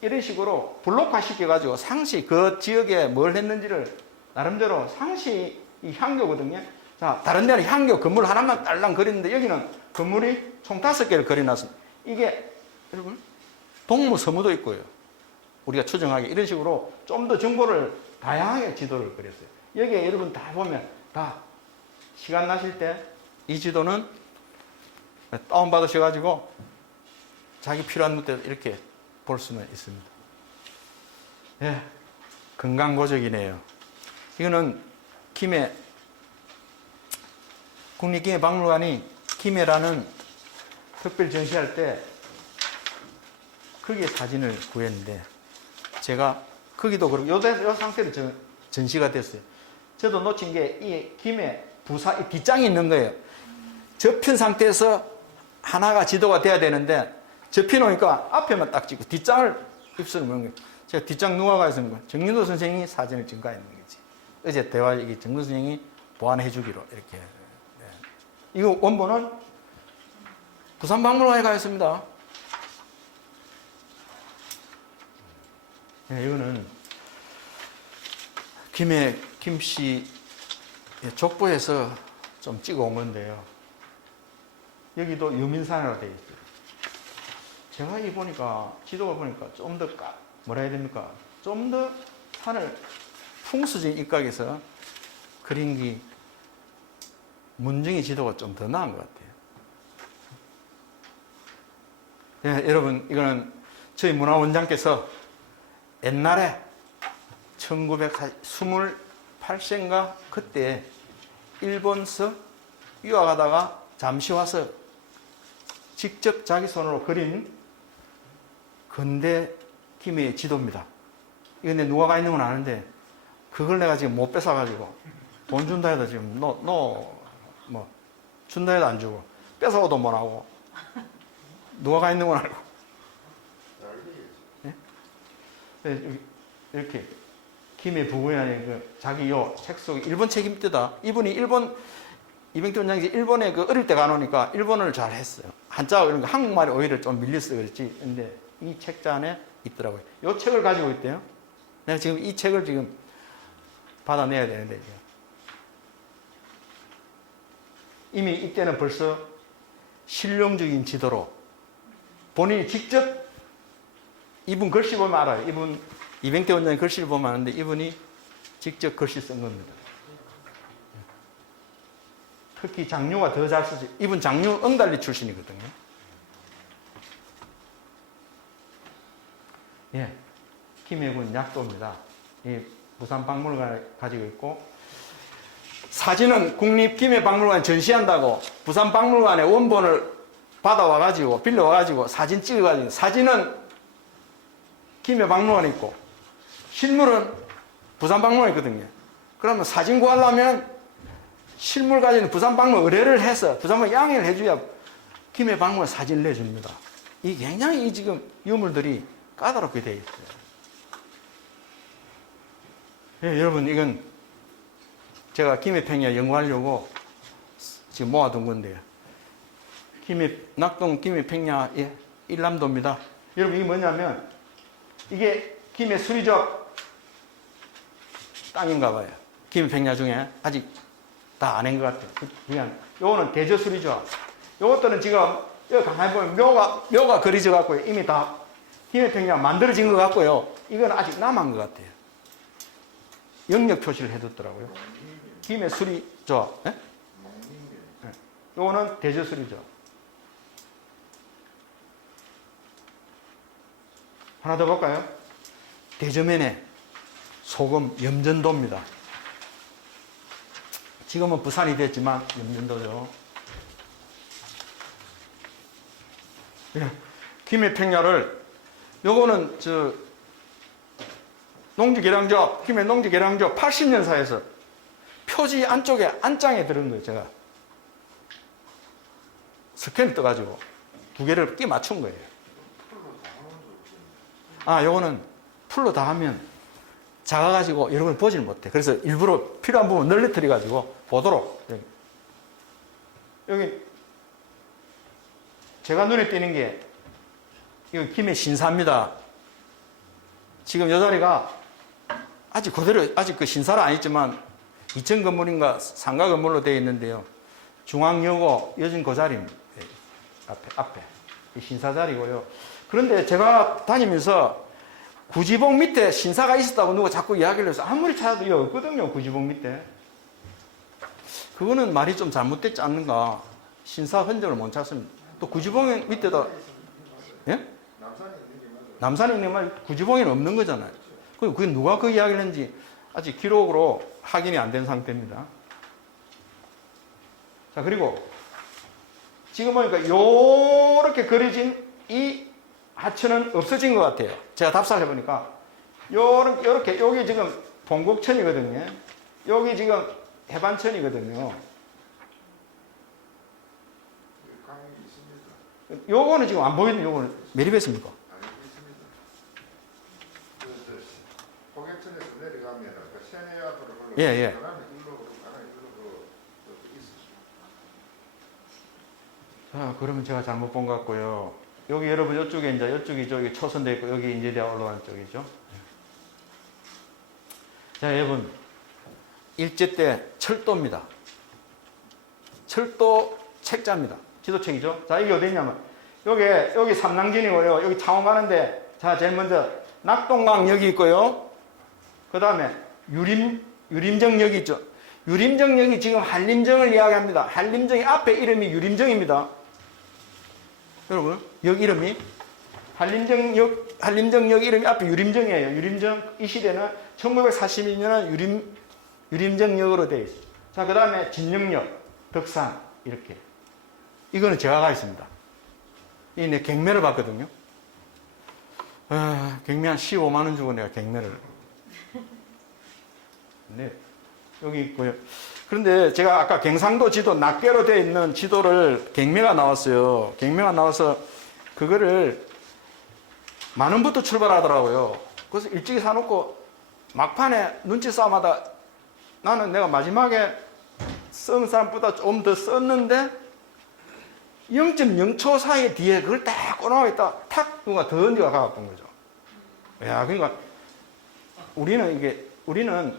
이런 식으로 블록화 시켜가지고 상시 그 지역에 뭘 했는지를 나름대로 상시 이 향교거든요. 자, 다른 데는 향교 건물 하나만 딸랑 그리는데 여기는 건물이 총 5개를 그려놨습니다. 이게 여러분 동무서무도 있고요. 우리가 추정하기 이런 식으로 좀 더 정보를 다양하게 지도를 그렸어요. 여기에 여러분 다 보면 다 시간 나실 때 이 지도는 다운받으셔가지고 자기 필요한 때 이렇게 볼 수는 있습니다. 예, 금강고적이네요. 이거는 김해 국립김해박물관이 김해라는 특별 전시할 때 거기에 사진을 구했는데 제가 거기도 그렇고 요 상태로 전시가 됐어요. 저도 놓친 게 이 김해 부사 이 뒷장이 있는 거예요. 접힌 상태에서 하나가 지도가 돼야 되는데 접혀놓으니까 앞에만 딱 찍고 뒷장을 입술을 먹는 거예요. 제가 뒷장 누가 가있는 거예요? 정윤도 선생님이 사진을 증가했는 거지. 어제 대화 얘기 정윤도 선생님이 보완해 주기로 이렇게. 네. 이거 원본은 부산박물관에 가 있습니다. 네, 이거는 김해 김씨 족보에서 좀 찍어 온 건데요. 여기도 유민산이라고 되어 있어요. 제가 이 보니까 지도가 보니까 좀 더 뭐라 해야 됩니까? 좀 더 산을 풍수적인 입각에서 그린 게 문정희 지도가 좀 더 나은 것 같아요. 네, 여러분 이거는 저희 문화원장께서 옛날에 1928년인가 그때 일본서 유학하다가 잠시 와서 직접 자기 손으로 그린 근대 김해의 지도입니다. 이건 내 누가 가 있는 건 아는데 그걸 내가 지금 못 뺏어가지고 돈 준다 해도 지금 뭐 준다 해도 안 주고 뺏어오도 못 하고 누가 가 있는 건 알고 네? 이렇게 김해 부구현의 그 자기 요 책 속에 일본 책임때다. 이분이 이병태 원장이 일본에 그 어릴 때 가노니까 일본어를 잘 했어요. 한자어 이런 거 한국말이 오히려 좀 밀렸어 그렇지. 근데 이 책자 안에 있더라고요. 요 책을 가지고 있대요. 내가 지금 이 책을 지금 받아내야 되는데 지금. 이미 이때는 벌써 실용적인 지도로 본인이 직접 이분 글씨 보면 알아요. 이분 이병태 원장의 글씨를 보면 아는데 이분이 직접 글씨 쓴 겁니다. 특히 장류가 더 잘 쓰죠. 이분 장류 응달리 출신이거든요. 예, 김해군 약도입니다. 이 부산박물관에 가지고 있고 사진은 국립김해박물관에 전시한다고 부산박물관에 원본을 받아와가지고 빌려와가지고 사진 찍어가지고 사진은 김해박물관에 있고 실물은 부산박물관에 있거든요. 그러면 사진 구하려면 실물 가지는 부산박물관 의뢰를 해서 부산박물관 양해를 해줘야 김해박물관 사진을 내줍니다. 이 굉장히 지금 유물들이 까다롭게 되어 있어요. 예, 여러분 이건 제가 김해평야 연구하려고 지금 모아둔 건데요. 낙동 김해평야 일남도입니다. 여러분 이게 뭐냐면 이게 김해 수리적 땅인가 봐요. 김해평야 중에 아직 다 안 한 것 같아요. 그냥 요거는 대저수리죠. 요것들은 지금 여기 가만히 보면 묘가 그려져 갖고요. 이미 다 김해평야 만들어진 것 같고요. 이건 아직 남은 것 같아요. 영역 표시를 해뒀더라고요. 김해수리죠. 네? 네. 요거는 대저수리죠. 하나 더 볼까요? 대저면에 소금 염전도입니다. 지금은 부산이 됐지만 염전도죠. 예, 김해평야를 요거는 농지계량조 김해 농지계량조 80년사에서 표지 안쪽에 안장에 들은 거예요. 제가 스캔을 떠가지고 두 개를 끼 맞춘 거예요. 요거는 풀로 다 하면 작아가지고 여러분 보지를 못해. 그래서 일부러 필요한 부분 늘려뜨려가지고 보도록. 여기 제가 눈에 띄는 게 이거 김해 신사입니다. 지금 이 자리가 아직 그대로, 아직 그 신사는 아니지만 2층 건물인가 상가 건물로 되어 있는데요. 중앙여고 여진 그 자리입니다. 앞에. 이 신사 자리고요. 그런데 제가 다니면서 구지봉 밑에 신사가 있었다고 누가 자꾸 이야기를 해서 아무리 찾아도 여기 없거든요. 구지봉 밑에. 그거는 말이 좀 잘못됐지 않는가. 신사 흔적을 못 찾습니다. 또 구지봉 밑에도, 예? 남산에 있는 말 구지봉에는 없는 거잖아요. 그게 누가 그 이야기를 했는지 아직 기록으로 확인이 안 된 상태입니다. 자, 그리고 지금 보니까 요렇게 그려진 이 하천은 없어진 것 같아요. 제가 답사를 해보니까 요렇게 여기 지금 동곡천이거든요. 여기 지금 해반천이거든요. 요거는 지금 안 보이는 요거는 매립했습니까? 포객천에서 내려가면 시내에 앞으로 예. 자, 그러면 제가 잘못 본 것 같고요. 여기 여러분 이쪽에 이제 이쪽이 저기 초선되어 있고 여기 인제대학 올라가는 쪽이죠. 자, 여러분 일제 때 철도입니다. 철도 책자입니다. 지도책이죠. 자, 이게 어디 있냐면 여기 삼랑진이고요. 여기 창원 가는데 자, 제일 먼저 낙동강 여기 있고요. 그 다음에 유림정역이 있죠. 유림정역이 지금 한림정을 이야기합니다. 한림정이 앞에 이름이 유림정입니다. 여러분, 역 이름이 한림정역 이름이 앞에 유림정이에요. 유림정 이 시대는 1942년은 유림정역으로 되어 있어요. 자, 그 다음에 진영역, 덕산 이렇게. 이거는 제가 가 있습니다. 이 내 경매를 봤거든요. 경매 한 15만 원 주고 내가 경매를. 네, 여기 있고요. 그런데 제가 아까 경상도 지도 낱개로 되어 있는 지도를 경매가 나왔어요. 경매가 나와서 그거를 10,000원부터 출발하더라고요. 그래서 일찍 사놓고 막판에 눈치 싸움하다 나는 내가 마지막에 쓴 사람보다 좀 더 썼는데 0.0초 사이 뒤에 그걸 딱 꺼내고 있다 탁 누가 더 얹어가 가봤던 거죠. 야, 그러니까 우리는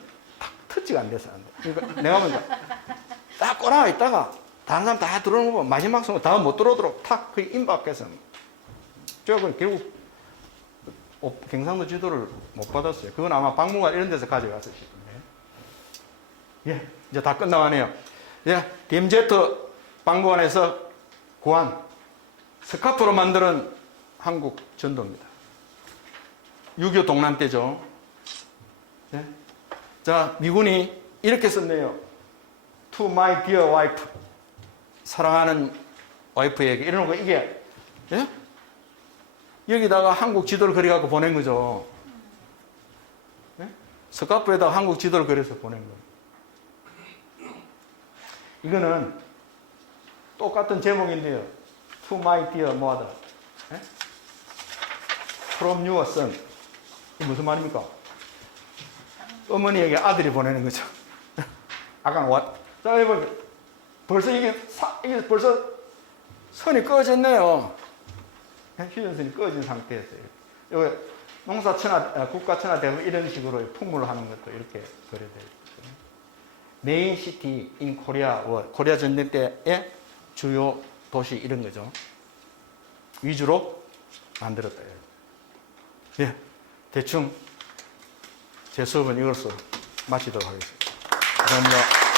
터치가 안 돼서 안 돼. 그러니까 내가 먼저 딱 꼬라가 있다가 다른 사람 다 들어오면 마지막 순간 다 못 들어오도록 탁 그 임박해서 저건 결국 경상도 지도를 못 받았어요. 그건 아마 박물관 이런 데서 가져갔을 텐데. 예, 이제 다 끝나가네요. 예, DMZ 박물관에서 구한 스카프로 만드는 한국 전도입니다. 6.25 동란 때죠. 예. 자, 미군이 이렇게 썼네요. To my dear wife. 사랑하는 와이프에게. 이러는 거, 이게, 예? 여기다가 한국 지도를 그려갖고 보낸 거죠. 예? 스카프에다가 한국 지도를 그려서 보낸 거예요. 이거는 똑같은 제목인데요. To my dear mother. 예? From your son. 이게 무슨 말입니까? 어머니에게 아들이 보내는 거죠. 아까 자, 여러분, 벌써 이게 벌써 선이 꺼졌네요. 휴전선이 꺼진 상태였어요. 여기 농사천하, 국가천하대고 이런 식으로 풍물을 하는 것도 이렇게 그려져 있거든요. 메인 시티 인 코리아 월, 코리아 전쟁 때의 주요 도시 이런 거죠. 위주로 만들었다. 예, 대충 제 수업은 이것으로 마치도록 하겠습니다. 감사합니다.